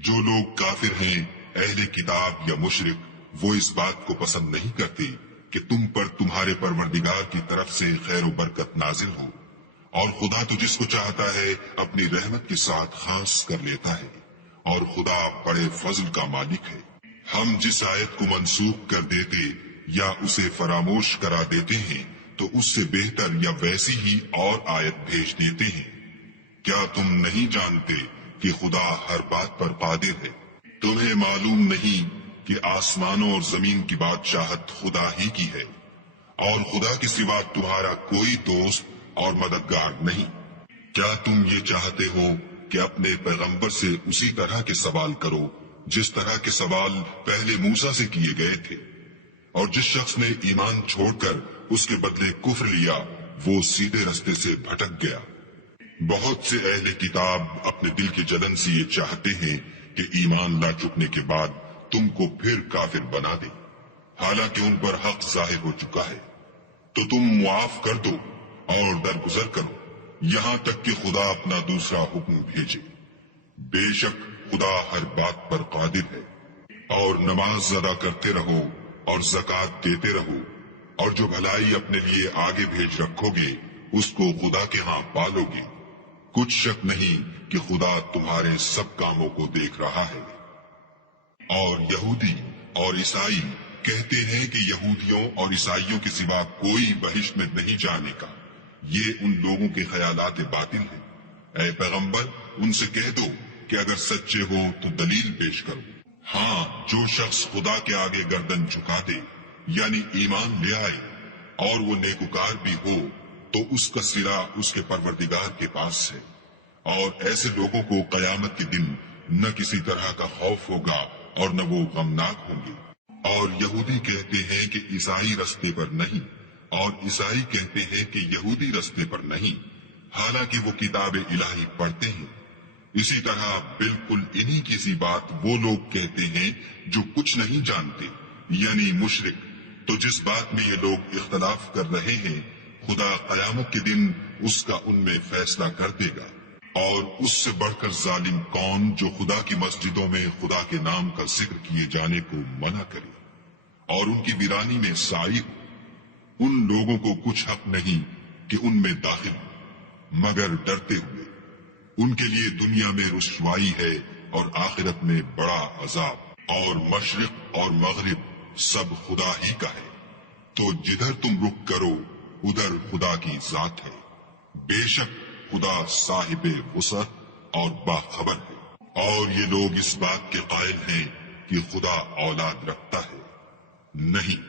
جو لوگ کافر ہیں اہل کتاب یا مشرک، وہ اس بات کو پسند نہیں کرتے کہ تم پر تمہارے پروردگار کی طرف سے خیر و برکت نازل ہو، اور خدا تو جس کو چاہتا ہے اپنی رحمت کے ساتھ خاص کر لیتا ہے، اور خدا بڑے فضل کا مالک ہے۔ ہم جس آیت کو منسوخ کر دیتے یا اسے فراموش کرا دیتے ہیں تو اس سے بہتر یا ویسی ہی اور آیت بھیج دیتے ہیں۔ کیا تم نہیں جانتے کہ خدا ہر بات پر قادر ہے؟ تمہیں معلوم نہیں کہ آسمانوں اور زمین کی بادشاہت خدا ہی کی ہے، اور خدا کے سوا تمہارا کوئی دوست اور مددگار نہیں؟ کیا تم یہ چاہتے ہو کہ اپنے پیغمبر سے اسی طرح کے سوال کرو جس طرح کے سوال پہلے موسیٰ سے کیے گئے تھے؟ اور جس شخص نے ایمان چھوڑ کر اس کے بدلے کفر لیا وہ سیدھے رستے سے بھٹک گیا۔ بہت سے اہل کتاب اپنے دل کے جلن سے یہ چاہتے ہیں کہ ایمان لا چکنے کے بعد تم کو پھر کافر بنا دے، حالانکہ ان پر حق ظاہر ہو چکا ہے، تو تم معاف کر دو اور درگزر کرو یہاں تک کہ خدا اپنا دوسرا حکم بھیجے۔ بے شک خدا ہر بات پر قادر ہے۔ اور نماز ادا کرتے رہو اور زکوٰۃ دیتے رہو، اور جو بھلائی اپنے لیے آگے بھیج رکھو گے اس کو خدا کے ہاں پالو گے، کچھ شک نہیں کہ خدا تمہارے سب کاموں کو دیکھ رہا ہے۔ اور یہودی اور عیسائی کہتے ہیں کہ یہودیوں اور عیسائیوں کے سوا کوئی بہشت میں نہیں جانے کا، یہ ان لوگوں کے خیالات باطل ہیں۔ اے پیغمبر ان سے کہہ دو کہ اگر سچے ہو تو دلیل پیش کرو۔ ہاں، جو شخص خدا کے آگے گردن جھکا دے یعنی ایمان لے آئے اور وہ نیکوکار بھی ہو تو اس کا صلہ اس کے پروردگار کے پاس ہے، اور ایسے لوگوں کو قیامت کے دن نہ کسی طرح کا خوف ہوگا اور نہ وہ غمناک ہوں گے۔ اور یہودی کہتے ہیں کہ عیسائی رستے پر نہیں، اور عیسائی کہتے ہیں کہ یہودی رستے پر نہیں، حالانکہ وہ کتاب الہی پڑھتے ہیں۔ اسی طرح بالکل انہی کی سی بات وہ لوگ کہتے ہیں جو کچھ نہیں جانتے یعنی مشرک۔ تو جس بات میں یہ لوگ اختلاف کر رہے ہیں خدا قیامت کے دن اس کا ان میں فیصلہ کر دے گا۔ اور اس سے بڑھ کر ظالم کون جو خدا کی مسجدوں میں خدا کے نام کا ذکر کیے جانے کو منع کرے اور ان کی ویرانی میں سائی ہو۔ ان لوگوں کو کچھ حق نہیں کہ ان میں داخل ہو مگر ڈرتے ہوئے۔ ان کے لیے دنیا میں رسوائی ہے اور آخرت میں بڑا عذاب۔ اور مشرق اور مغرب سب خدا ہی کا ہے، تو جدھر تم رخ کرو ادھر خدا کی ذات ہے۔ بے شک خدا صاحب وسعت اور باخبر ہے۔ اور یہ لوگ اس بات کے قائل ہیں کہ خدا اولاد رکھتا ہے، نہیں،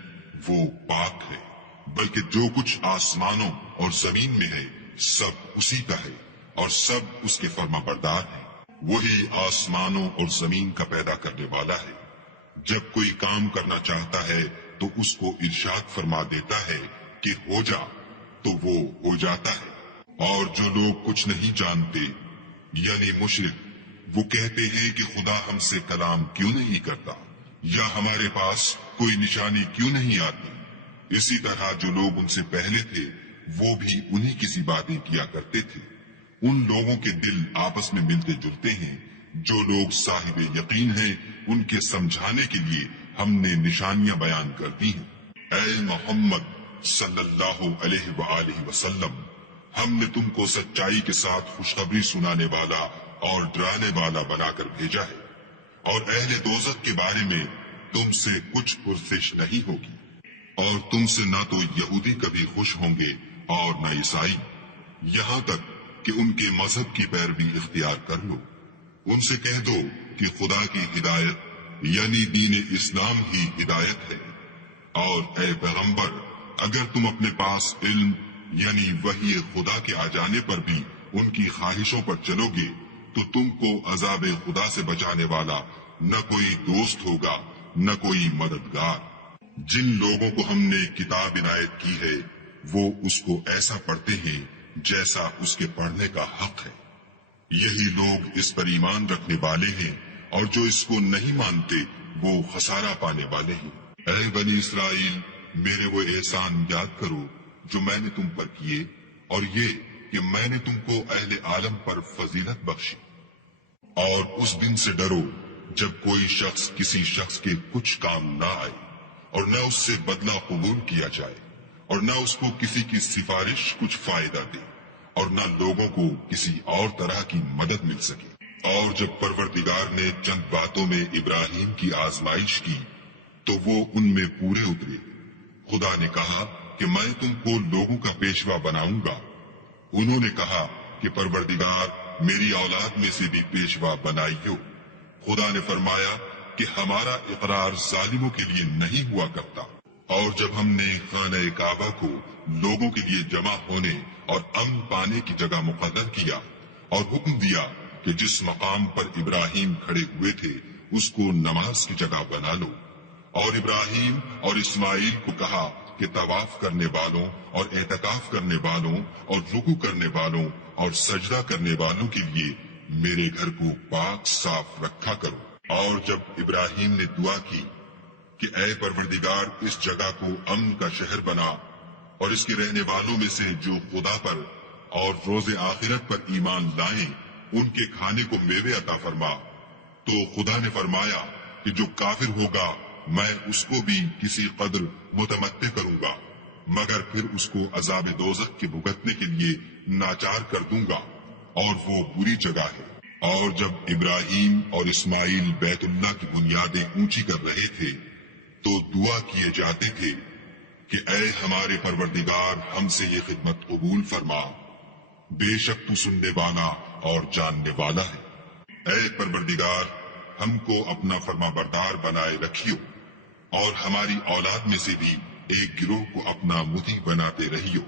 وہ پاک ہے، بلکہ جو کچھ آسمانوں اور زمین میں ہے سب اسی کا ہے اور سب اس کے فرما بردار ہیں۔ وہی آسمانوں اور زمین کا پیدا کرنے والا ہے، جب کوئی کام کرنا چاہتا ہے تو اس کو ارشاد فرما دیتا ہے کہ ہو جا، تو وہ ہو جاتا ہے۔ اور جو لوگ کچھ نہیں جانتے یعنی مشرک، وہ کہتے ہیں کہ خدا ہم سے کلام کیوں نہیں کرتا یا ہمارے پاس کوئی نشانی کیوں نہیں آتی۔ اسی طرح جو لوگ ان سے پہلے تھے وہ بھی انہی کسی باتیں کیا کرتے تھے۔ ان لوگوں کے دل آپس میں ملتے جلتے ہیں۔ جو لوگ صاحب یقین ہیں ان کے سمجھانے کے لیے ہم نے نشانیاں بیان کر دی ہیں۔ اے محمد صلی اللہ علیہ وآلہ وسلم، ہم نے تم کو سچائی کے ساتھ خوشخبری سنانے والا اور ڈرانے والا بنا کر بھیجا ہے، اور اہل دوزخ کے بارے میں تم سے کچھ پرسش نہیں ہوگی، اور تم سے نہ تو یہودی کبھی خوش ہوں گے اور نہ عیسائی، یہاں تک کہ ان کے مذہب کی پیروی اختیار کر لو۔ ان سے کہہ دو کہ خدا کی ہدایت یعنی دین اسلام ہی ہدایت ہے، اور اے پیغمبر اگر تم اپنے پاس علم یعنی وحی خدا کے آ جانے پر بھی ان کی خواہشوں پر چلو گے تو تم کو عذاب خدا سے بچانے والا نہ کوئی دوست ہوگا نہ کوئی مددگار۔ جن لوگوں کو ہم نے کتاب عنایت کی ہے وہ اس کو ایسا پڑھتے ہیں جیسا اس کے پڑھنے کا حق ہے، یہی لوگ اس پر ایمان رکھنے والے ہیں، اور جو اس کو نہیں مانتے وہ خسارہ پانے والے ہیں۔ اے بنی اسرائیل، میرے وہ احسان یاد کرو جو میں نے تم پر کیے، اور یہ کہ میں نے تم کو اہل عالم پر فضیلت بخشی۔ اور اس دن سے ڈرو جب کوئی شخص کسی شخص کے کچھ کام نہ آئے، اور نہ اس سے بدلہ قبول کیا جائے، اور نہ اس کو کسی کی سفارش کچھ فائدہ دے، اور نہ لوگوں کو کسی اور طرح کی مدد مل سکے۔ اور جب پروردگار نے چند باتوں میں ابراہیم کی آزمائش کی تو وہ ان میں پورے اترے۔ خدا نے کہا کہ میں تم کو لوگوں کا پیشوا بناؤں گا۔ انہوں نے کہا کہ پروردگار میری اولاد میں سے بھی پیشوا بنائیو۔ خدا نے فرمایا کہ ہمارا اقرار ظالموں کے لیے نہیں ہوا کرتا۔ اور جب ہم نے خانہ کعبہ کو لوگوں کے لیے جمع ہونے اور امن پانے کی جگہ مقرر کیا اور حکم دیا کہ جس مقام پر ابراہیم کھڑے ہوئے تھے اس کو نماز کی جگہ بنا لو، اور ابراہیم اور اسماعیل کو کہا کہ طواف کرنے والوں اور اعتکاف کرنے والوں اور رکوع کرنے والوں اور سجدہ کرنے والوں کے لیے میرے گھر کو پاک صاف رکھا کرو۔ اور جب ابراہیم نے دعا کی کہ اے پروردگار اس جگہ کو امن کا شہر بنا، اور اس کے رہنے والوں میں سے جو خدا پر اور روز آخرت پر ایمان لائیں ان کے کھانے کو میوے عطا فرما، تو خدا نے فرمایا کہ جو کافر ہوگا میں اس کو بھی کسی قدر متمتع کروں گا، مگر پھر اس کو عذاب دوزخ کے بھگتنے کے لیے ناچار کر دوں گا، اور وہ بری جگہ ہے۔ اور جب ابراہیم اور اسماعیل بیت اللہ کی بنیادیں اونچی کر رہے تھے تو دعا کیے جاتے تھے کہ اے ہمارے پروردگار ہم سے یہ خدمت قبول فرما، بے شک تو سننے والا اور جاننے والا ہے۔ اے پروردگار ہم کو اپنا فرما بردار بنائے رکھیو، اور ہماری اولاد میں سے بھی ایک گروہ کو اپنا مطیع بناتے رہیو،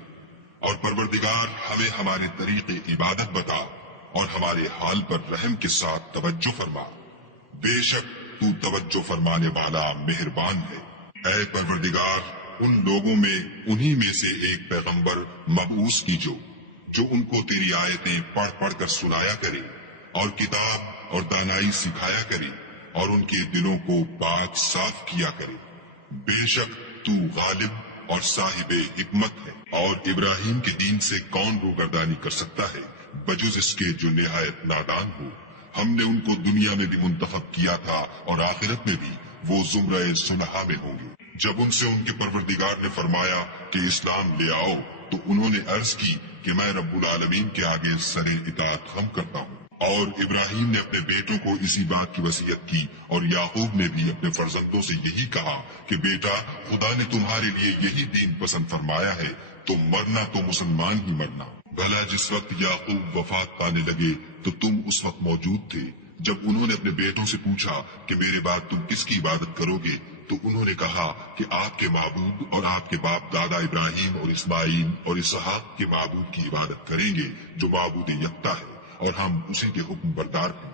اور پروردگار ہمیں ہمارے طریق عبادت بتا اور ہمارے حال پر رحم کے ساتھ توجہ فرما، بے شک تو توجہ فرمانے والا مہربان ہے۔ اے پروردگار ان لوگوں میں انہی میں سے ایک پیغمبر مبعوث کیجو جو ان کو تیری آیتیں پڑھ پڑھ کر سنایا کرے اور کتاب اور دانائی سکھایا کرے اور ان کے دلوں کو پاک صاف کیا کرے، بے شک تو غالب اور صاحب حکمت ہے۔ اور ابراہیم کے دین سے کون روگردانی کر سکتا ہے بجز اس کے جو نہایت نادان ہو۔ ہم نے ان کو دنیا میں بھی منتخب کیا تھا اور آخرت میں بھی وہ زمرہ صلحاء میں ہوں گے۔ جب ان سے ان کے پروردگار نے فرمایا کہ اسلام لے آؤ تو انہوں نے عرض کی کہ میں رب العالمین کے آگے سر اطاعت خم کرتا ہوں۔ اور ابراہیم نے اپنے بیٹوں کو اسی بات کی وصیت کی، اور یعقوب نے بھی اپنے فرزندوں سے یہی کہا کہ بیٹا خدا نے تمہارے لیے یہی دین پسند فرمایا ہے، تو مرنا تو مسلمان ہی مرنا۔ بھلا جس وقت یعقوب وفات پانے لگے تو تم اس وقت موجود تھے جب انہوں نے اپنے بیٹوں سے پوچھا کہ میرے بعد تم کس کی عبادت کرو گے، تو انہوں نے کہا کہ آپ کے معبود اور آپ کے باپ دادا ابراہیم اور اسماعیل اور اسحاق کے معبود کی عبادت کریں گے جو معبود یکتا ہے، اور ہم اسی کے حکم بردار ہیں۔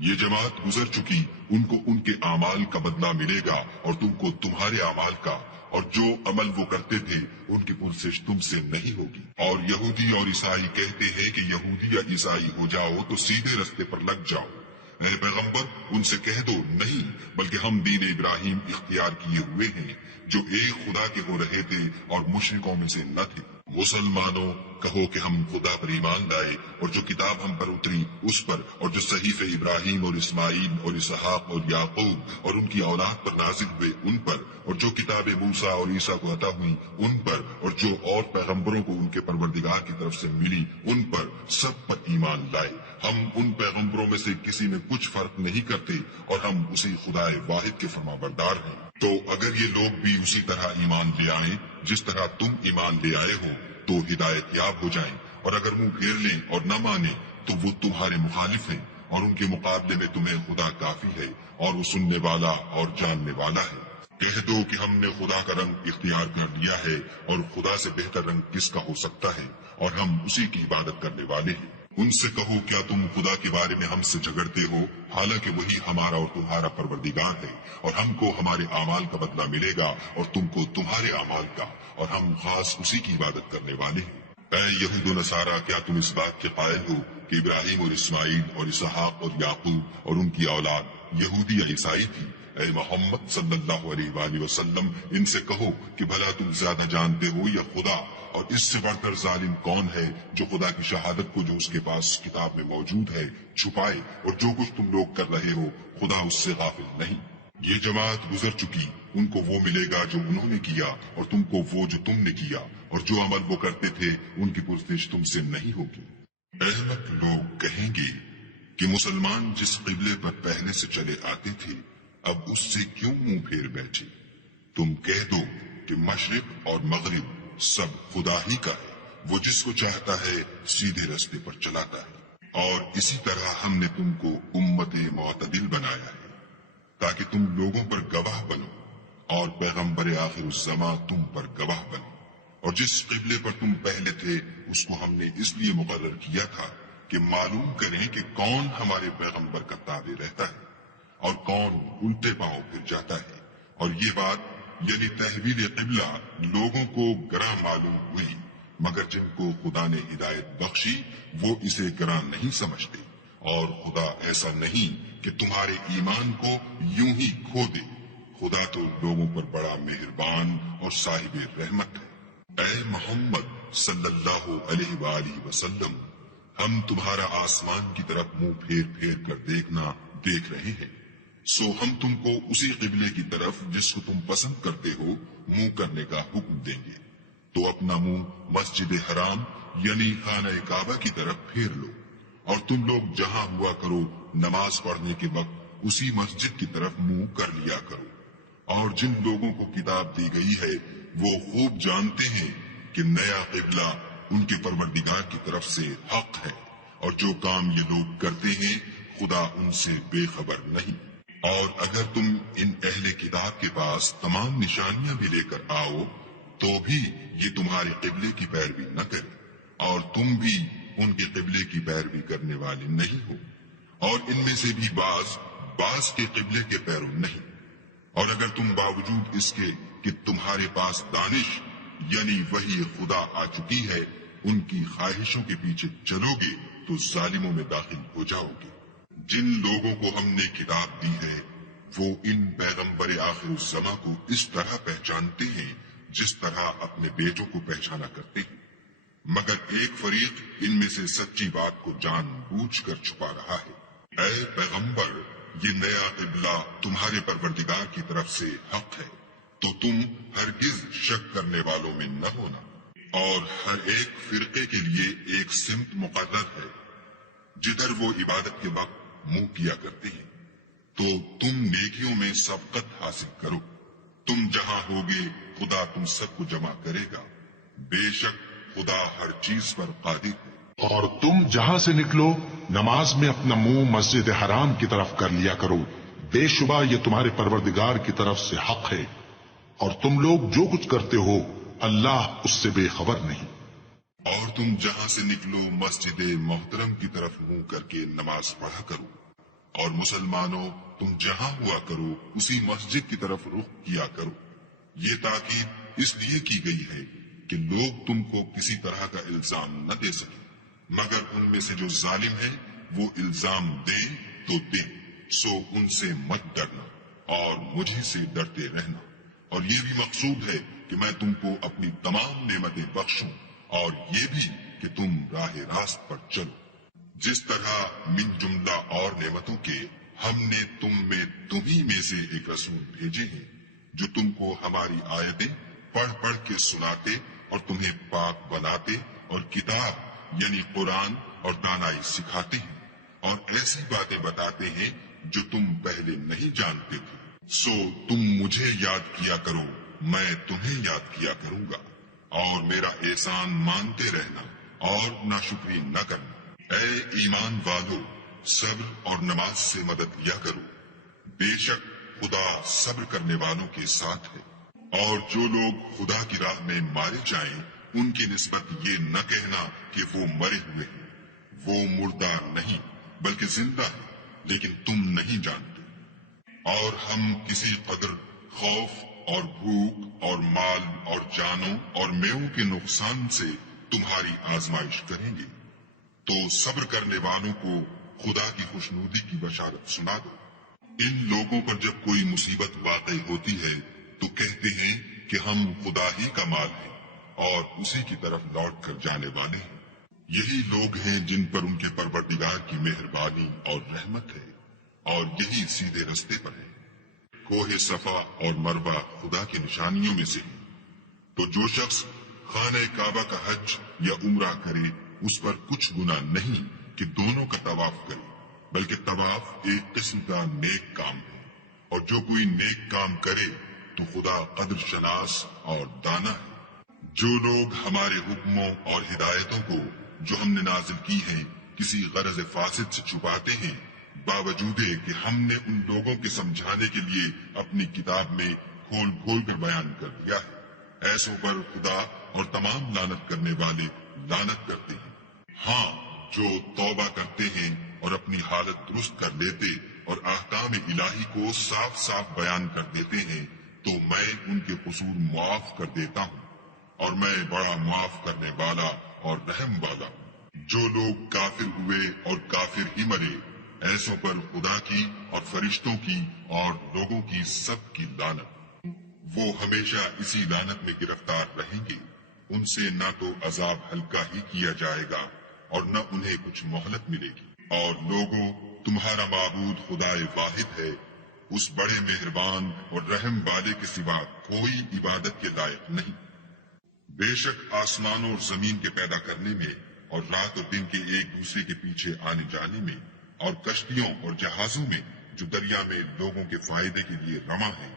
یہ جماعت گزر چکی، ان کو ان کے اعمال کا بدلہ ملے گا اور تم کو تمہارے اعمال کا، اور جو عمل وہ کرتے تھے ان کی پرسش تم سے نہیں ہوگی۔ اور یہودی اور عیسائی کہتے ہیں کہ یہودی یا عیسائی ہو جاؤ تو سیدھے رستے پر لگ جاؤ۔ اے پیغمبر ان سے کہہ دو نہیں، بلکہ ہم دین ابراہیم اختیار کیے ہوئے ہیں جو ایک خدا کے ہو رہے تھے اور مشرکوں میں سے نہ تھے۔ مسلمانوں کہو کہ ہم خدا پر ایمان لائے اور جو کتاب ہم پر اتری اس پر، اور جو صحیفے ابراہیم اور اسماعیل اور اسحاق اور یعقوب اور ان کی اولاد پر نازل ہوئے ان پر، اور جو کتاب موسیٰ اور عیسیٰ کو عطا ہوئی ان پر، اور جو اور پیغمبروں کو ان کے پروردگار کی طرف سے ملی ان پر، سب پر ایمان لائے۔ ہم ان پیغمبروں میں سے کسی میں کچھ فرق نہیں کرتے اور ہم اسی خدا واحد کے فرمانبردار ہیں۔ تو اگر یہ لوگ بھی اسی طرح ایمان لے آئیں جس طرح تم ایمان لے آئے ہو تو ہدایت یاب ہو جائیں، اور اگر منہ پھیر لیں اور نہ مانیں تو وہ تمہارے مخالف ہیں، اور ان کے مقابلے میں تمہیں خدا کافی ہے اور وہ سننے والا اور جاننے والا ہے۔ کہہ دو کہ ہم نے خدا کا رنگ اختیار کر لیا ہے، اور خدا سے بہتر رنگ کس کا ہو سکتا ہے، اور ہم اسی کی عبادت کرنے والے ہیں۔ ان سے کہو کیا تم خدا کے بارے میں ہم سے جھگڑتے ہو، حالانکہ وہی ہمارا اور تمہارا پروردگار ہے، اور ہم کو ہمارے اعمال کا بدلہ ملے گا اور تم کو تمہارے اعمال کا، اور ہم خاص اسی کی عبادت کرنے والے ہیں۔ اے یہود و نصارا، کیا تم اس بات کے قائل ہو کہ ابراہیم اور اسماعیل اور اسحاق اور یعقوب اور ان کی اولاد یہودی یا عیسائی تھی؟ اے محمد صلی اللہ علیہ وآلہ وسلم، ان سے کہو کہ بھلا تم زیادہ جانتے ہو یا خدا، اور اس سے بڑھ کر ظالم کون ہے جو خدا کی شہادت کو جو اس کے پاس کتاب میں موجود ہے چھپائے، اور جو کچھ تم لوگ کر رہے ہو خدا اس سے غافل نہیں۔ یہ جماعت گزر چکی، ان کو وہ ملے گا جو انہوں نے کیا، اور تم کو وہ جو تم نے کیا، اور جو عمل وہ کرتے تھے ان کی پرسش تم سے نہیں ہوگی۔ احمق لوگ کہیں گے کہ مسلمان جس قبلے پر پہلے سے چلے آتے تھے اب اس سے کیوں منہ پھیر بیٹھے؟ تم کہہ دو کہ مشرق اور مغرب سب خدا ہی کا ہے، وہ جس کو چاہتا ہے سیدھے راستے پر چلاتا ہے، اور اسی طرح ہم نے تم کو امت معتدل بنایا ہے تاکہ تم لوگوں پر گواہ بنو، اور پیغمبر آخر الزماں تم پر گواہ بنے۔ اور جس قبلے پر تم پہلے تھے اس کو ہم نے اس لیے مقرر کیا تھا کہ معلوم کریں کہ کون ہمارے پیغمبر کا تابع رہتا ہے اور کون الٹے پاؤں پھر جاتا ہے، اور یہ بات یعنی تحویل قبلہ لوگوں کو گراں معلوم ہوئی، مگر جن کو خدا نے ہدایت بخشی وہ اسے گراں نہیں سمجھتے، اور خدا ایسا نہیں کہ تمہارے ایمان کو یوں ہی کھو دے، خدا تو لوگوں پر بڑا مہربان اور صاحب رحمت ہے۔ اے محمد صلی اللہ علیہ وآلہ وسلم، ہم تمہارا آسمان کی طرف منہ پھیر پھیر کر دیکھنا دیکھ رہے ہیں، سو ہم تم کو اسی قبلے کی طرف جس کو تم پسند کرتے ہو منہ کرنے کا حکم دیں گے، تو اپنا منہ مسجد حرام یعنی خانہ کعبہ کی طرف پھیر لو، اور تم لوگ جہاں ہوا کرو نماز پڑھنے کے وقت اسی مسجد کی طرف منہ کر لیا کرو، اور جن لوگوں کو کتاب دی گئی ہے وہ خوب جانتے ہیں کہ نیا قبلہ ان کے پروردگار کی طرف سے حق ہے، اور جو کام یہ لوگ کرتے ہیں خدا ان سے بے خبر نہیں۔ اور اگر تم ان اہل کتاب کے پاس تمام نشانیاں بھی لے کر آؤ تو بھی یہ تمہارے قبلے کی پیروی نہ کرے، اور تم بھی ان کے قبلے کی پیروی کرنے والے نہیں ہو، اور ان میں سے بھی بعض کے قبلے کے پیرو نہیں۔ اور اگر تم باوجود اس کے کہ تمہارے پاس دانش یعنی وہی خدا آ چکی ہے ان کی خواہشوں کے پیچھے چلو گے تو ظالموں میں داخل ہو جاؤ گے۔ جن لوگوں کو ہم نے کتاب دی ہے وہ ان پیغمبر آخر الزماں کو اس طرح پہچانتے ہیں جس طرح اپنے بیٹوں کو پہچانا کرتے ہیں، مگر ایک فریق ان میں سے سچی بات کو جان بوجھ کر چھپا رہا ہے۔ اے پیغمبر، یہ نیا قبلہ تمہارے پروردگار کی طرف سے حق ہے، تو تم ہرگز شک کرنے والوں میں نہ ہونا، اور ہر ایک فرقے کے لیے ایک سمت مقرر ہے جدھر وہ عبادت کے وقت منہ کیا کرتے ہیں، تو تم نیکیوں میں سبقت حاصل کرو، تم جہاں ہوگے خدا تم سب کو جمع کرے گا، بے شک خدا ہر چیز پر قادر ہے۔ اور تم جہاں سے نکلو نماز میں اپنا منہ مسجد حرام کی طرف کر لیا کرو، بے شبہ یہ تمہارے پروردگار کی طرف سے حق ہے، اور تم لوگ جو کچھ کرتے ہو اللہ اس سے بے خبر نہیں۔ اور تم جہاں سے نکلو مسجد محترم کی طرف منہ کر کے نماز پڑھا کرو، اور مسلمانوں تم جہاں ہوا کرو اسی مسجد کی طرف رخ کیا کرو۔ یہ تاکید اس لیے کی گئی ہے کہ لوگ تم کو کسی طرح کا الزام نہ دے سکیں، مگر ان میں سے جو ظالم ہے وہ الزام دے تو دے، سو ان سے مت ڈرنا اور مجھے سے ڈرتے رہنا۔ اور یہ بھی مقصود ہے کہ میں تم کو اپنی تمام نعمتیں بخشوں، اور یہ بھی کہ تم راہ راست پر چلو۔ جس طرح من جملہ اور نعمتوں کے ہم نے تمہیں میں سے ایک رسول بھیجے ہیں جو تم کو ہماری آیتیں پڑھ پڑھ کے سناتے اور تمہیں پاک بناتے اور کتاب یعنی قرآن اور دانائی سکھاتے ہیں اور ایسی باتیں بتاتے ہیں جو تم پہلے نہیں جانتے تھے۔ سو تم مجھے یاد کیا کرو، میں تمہیں یاد کیا کروں گا، اور میرا احسان مانتے رہنا اور ناشکری نہ کرنا۔ اے ایمان والو، صبر اور نماز سے مدد لیا کرو، بے شک خدا صبر کرنے والوں کے ساتھ ہے۔ اور جو لوگ خدا کی راہ میں مارے جائیں ان کی نسبت یہ نہ کہنا کہ وہ مرے ہوئے ہیں، وہ مردہ نہیں بلکہ زندہ ہے، لیکن تم نہیں جانتے۔ اور ہم کسی قدر خوف اور بھوک اور مال اور جانوں اور میووں کے نقصان سے تمہاری آزمائش کریں گے، تو صبر کرنے والوں کو خدا کی خوشنودی کی بشارت سنا دو۔ ان لوگوں پر جب کوئی مصیبت واقع ہوتی ہے تو کہتے ہیں کہ ہم خدا ہی کا مال ہے اور اسی کی طرف لوٹ کر جانے والے ہیں۔ یہی لوگ ہیں جن پر ان کے پروردگار کی مہربانی اور رحمت ہے، اور یہی سیدھے رستے پر ہیں۔ کوہ صفا اور مروہ خدا کی نشانیوں میں سے ہیں، تو جو شخص خانہ کعبہ کا حج یا عمرہ کرے اس پر کچھ گناہ نہیں کہ دونوں کا طواف کرے، بلکہ طواف ایک قسم کا نیک کام ہے، اور جو کوئی نیک کام کرے تو خدا قدر شناس اور دانا ہے۔ جو لوگ ہمارے حکموں اور ہدایتوں کو جو ہم نے نازل کی ہیں کسی غرض فاسد سے چھپاتے ہیں، باوجود کہ ہم نے ان لوگوں کے سمجھانے کے لیے اپنی کتاب میں کھول کھول کر بیان کر دیا ہے، ایسوں پر خدا اور تمام لعنت کرنے والے لعنت کرتے ہیں۔ ہاں، جو توبہ کرتے ہیں اور اپنی حالت درست کر لیتے اور احکام الہی کو صاف صاف بیان کر دیتے ہیں تو میں ان کے قصور معاف کر دیتا ہوں، اور میں بڑا معاف کرنے والا اور رحم والا ہوں۔ جو لوگ کافر ہوئے اور کافر ہی مرے، ایسوں پر خدا کی اور فرشتوں کی اور لوگوں کی سب کی لعنت۔ وہ ہمیشہ اسی لعنت میں گرفتار رہیں گے، ان سے نہ تو عذاب ہلکا ہی کیا جائے گا اور نہ انہیں کچھ مہلت ملے گی۔ اور لوگوں، تمہارا معبود خدائے واحد ہے، اس بڑے مہربان اور رحم والے کے سوا کوئی عبادت کے لائق نہیں۔ بے شک آسمانوں اور زمین کے پیدا کرنے میں اور رات اور دن کے ایک دوسرے کے پیچھے آنے جانے میں اور کشتیوں اور جہازوں میں جو دریا میں لوگوں کے فائدے کے لیے رواں ہیں،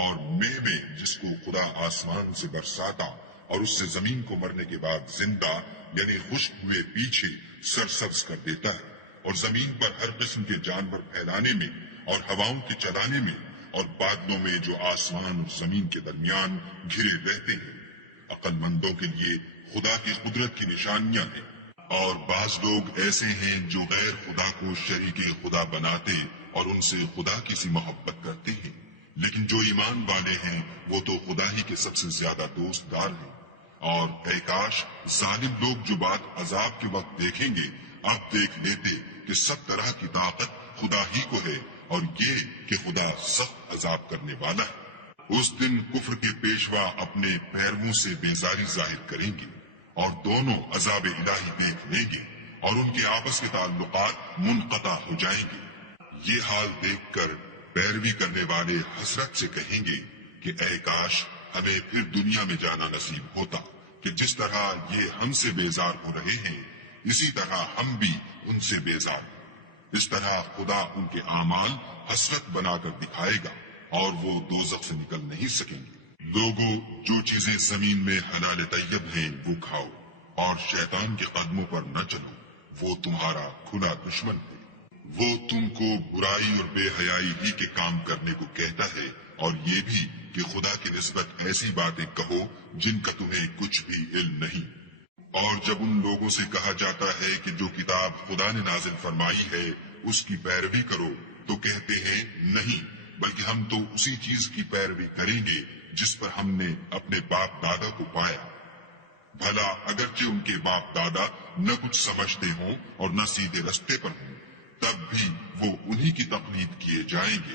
اور میں جس کو خدا آسمان سے برساتا اور اس سے زمین کو مرنے کے بعد زندہ یعنی خشک ہوئے پیچھے سرسبز کر دیتا ہے، اور زمین پر ہر قسم کے جانور پھیلانے میں اور ہواؤں کے چلانے میں اور بادلوں میں جو آسمان اور زمین کے درمیان گھرے رہتے ہیں۔ عقل مندوں کے لیے خدا کی قدرت کی نشانیاں ہیں۔ اور بعض لوگ ایسے ہیں جو غیر خدا کو شریک خدا بناتے اور ان سے خدا کی سی محبت کرتے ہیں، لیکن جو ایمان والے ہیں وہ تو خدا ہی کے سب سے زیادہ دوست دار ہیں۔ اور اے کاش ظالم لوگ جو بات عذاب کے وقت دیکھیں گے اب دیکھ لیتے کہ سب طرح کی طاقت خدا ہی کو ہے، اور یہ کہ خدا سخت عذاب کرنے والا ہے۔ اس دن کفر کے پیشوا اپنے پیرووں سے بیزاری ظاہر کریں گے اور دونوں عذاب الہی دیکھ لیں گے اور ان کے آپس کے تعلقات منقطع ہو جائیں گے۔ یہ حال دیکھ کر پیروی کرنے والے حسرت سے کہیں گے کہ اے کاش ہمیں پھر دنیا میں جانا نصیب ہوتا کہ جس طرح یہ ہم سے بیزار ہو رہے ہیں اسی طرح ہم بھی ان سے بیزار ہیں۔ اس طرح خدا ان کے اعمال حسرت بنا کر دکھائے گا اور وہ دوزخ سے نکل نہیں سکیں گے۔ لوگوں، جو چیزیں زمین میں حلال طیب ہیں وہ کھاؤ اور شیطان کے قدموں پر نہ چلو، وہ تمہارا کھلا دشمن ہے۔ وہ تم کو برائی اور بے حیائی ہی کے کام کرنے کو کہتا ہے، اور یہ بھی کہ خدا کی نسبت ایسی باتیں کہو جن کا تمہیں کچھ بھی علم نہیں۔ اور جب ان لوگوں سے کہا جاتا ہے کہ جو کتاب خدا نے نازل فرمائی ہے اس کی پیروی کرو تو کہتے ہیں نہیں، بلکہ ہم تو اسی چیز کی پیروی کریں گے جس پر ہم نے اپنے باپ دادا کو پایا۔ بھلا اگرچہ ان کے باپ دادا نہ کچھ سمجھتے ہوں اور نہ سیدھے رستے پر ہوں، تب بھی وہ انہی کی تقلید کیے جائیں گے۔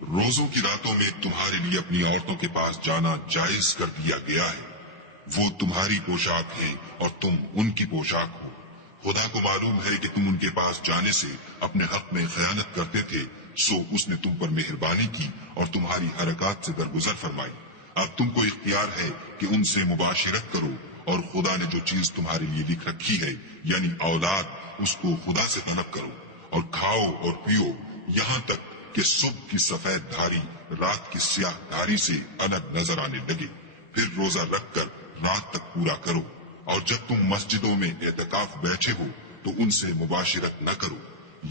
روزوں کی راتوں میں تمہارے لیے اپنی عورتوں کے پاس جانا جائز کر دیا گیا ہے، وہ تمہاری پوشاک ہیں اور تم ان کی پوشاک ہو۔ خدا کو معلوم ہے کہ تم ان کے پاس جانے سے اپنے حق میں خیانت کرتے تھے، سو اس نے تم پر مہربانی کی اور تمہاری حرکات سے درگزر فرمائی۔ اب تم کو اختیار ہے کہ ان سے مباشرت کرو، اور خدا نے جو چیز تمہارے لیے لکھ رکھی ہے یعنی اولاد، اس کو خدا سے طلب کرو اور کھاؤ اور پیو یہاں تک کہ صبح کی سفید دھاری رات کی سیاہ دھاری سے الگ نظر آنے لگے، پھر روزہ رکھ کر رات تک پورا کرو، اور جب تم مسجدوں میں اعتکاف بیٹھے ہو تو ان سے مباشرت نہ کرو،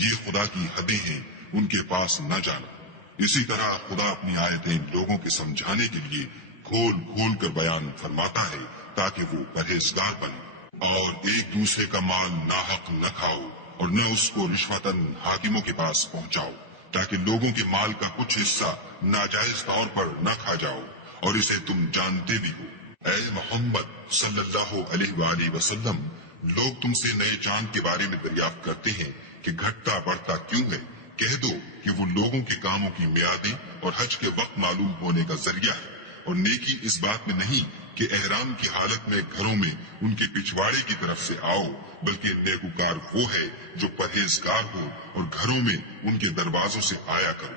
یہ خدا کی حدیں ہیں، ان کے پاس نہ جانا۔ اسی طرح خدا اپنی آیتیں لوگوں کے سمجھانے کے لیے کھول کھول کر بیان فرماتا ہے تاکہ وہ پرہیزگار بنے، اور ایک دوسرے کا مال ناحق نہ کھاؤ اور نہ اس کو رشوتاً حاکموں کے پاس پہنچاؤ، تاکہ لوگوں کے مال کا کچھ حصہ ناجائز طور پر نہ کھا جاؤ، اور اسے تم جانتے بھی ہو۔ اے محمد صلی اللہ علیہ وآلہ وسلم، لوگ تم سے نئے چاند کے بارے میں دریافت کرتے ہیں کہ گھٹتا بڑھتا کیوں ہے، کہہ دو کہ وہ لوگوں کے کاموں کی میعادیں اور حج کے وقت معلوم ہونے کا ذریعہ ہے، اور نیکی اس بات میں نہیں کہ احرام کی حالت میں گھروں میں ان کے پچھواڑے کی طرف سے آؤ، بلکہ نیکوکار وہ ہے جو پرہیزگار ہو اور گھروں میں ان کے دروازوں سے آیا کرو،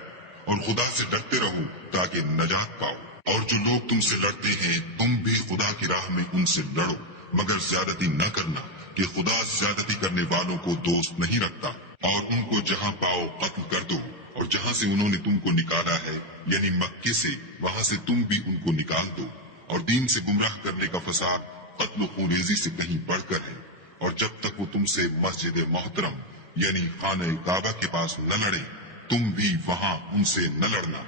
اور خدا سے ڈرتے رہو تاکہ نجات پاؤ۔ اور جو لوگ تم سے لڑتے ہیں تم بھی خدا کی راہ میں ان سے لڑو، مگر زیادتی نہ کرنا کہ خدا زیادتی کرنے والوں کو دوست نہیں رکھتا، اور ان کو جہاں پاؤ قتل کر دو، اور جہاں سے انہوں نے تم کو نکالا ہے یعنی مکے سے، وہاں سے تم بھی ان کو نکال دو، اور دین سے گمراہ کرنے کا فساد قتل و خونریزی سے کہیں بڑھ کر ہے، اور جب تک وہ تم سے مسجد محترم یعنی خانہ کعبہ کے پاس نہ لڑے تم بھی وہاں ان سے نہ لڑنا۔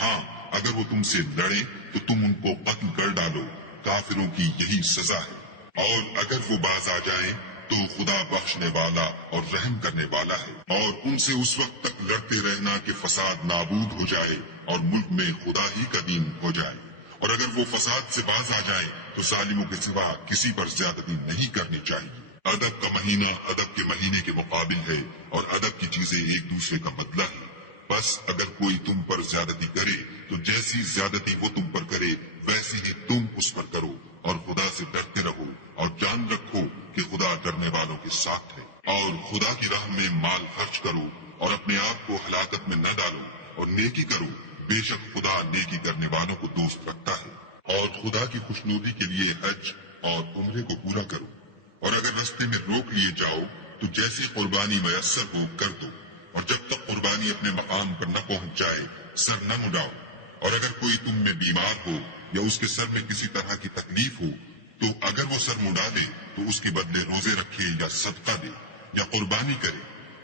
ہاں اگر وہ تم سے لڑے تو تم ان کو قتل کر ڈالو، کافروں کی یہی سزا ہے، اور اگر وہ باز آ جائیں تو خدا بخشنے والا اور رحم کرنے والا ہے، اور ان سے اس وقت تک لڑتے رہنا کہ فساد نابود ہو جائے اور ملک میں خدا ہی کا دین ہو جائے، اور اگر وہ فساد سے باز آ جائیں تو ظالموں کے سوا کسی پر زیادتی نہیں کرنی چاہیے۔ ادب کا مہینہ ادب کے مہینے کے مقابل ہے، اور ادب کی چیزیں ایک دوسرے کا بدلہ ہے، بس اگر کوئی تم پر زیادتی کرے تو جیسی زیادتی وہ تم پر کرے ویسی ہی تم اس پر کرو، اور خدا سے ڈرتے رہو اور جان رکھو کہ خدا ڈرنے والوں کے ساتھ ہے۔ اور خدا کی راہ میں مال خرچ کرو اور اپنے آپ کو ہلاکت میں نہ ڈالو، اور نیکی کرو، بے شک خدا نیکی کرنے والوں کو دوست رکھتا ہے۔ اور خدا کی خوشنودی کے لیے حج اور عمرے کو پورا کرو، اور اگر رستے میں روک لیے جاؤ تو جیسی قربانی میسر ہو کر دو، اور جب تک قربانی اپنے مقام پر نہ پہنچ جائے سر نہ مڈاؤ، اور اگر کوئی تم میں بیمار ہو یا اس کے سر میں کسی طرح کی تکلیف ہو تو اگر وہ سر مڈا دے تو اس کے بدلے روزے رکھے یا صدقہ دے یا قربانی کرے،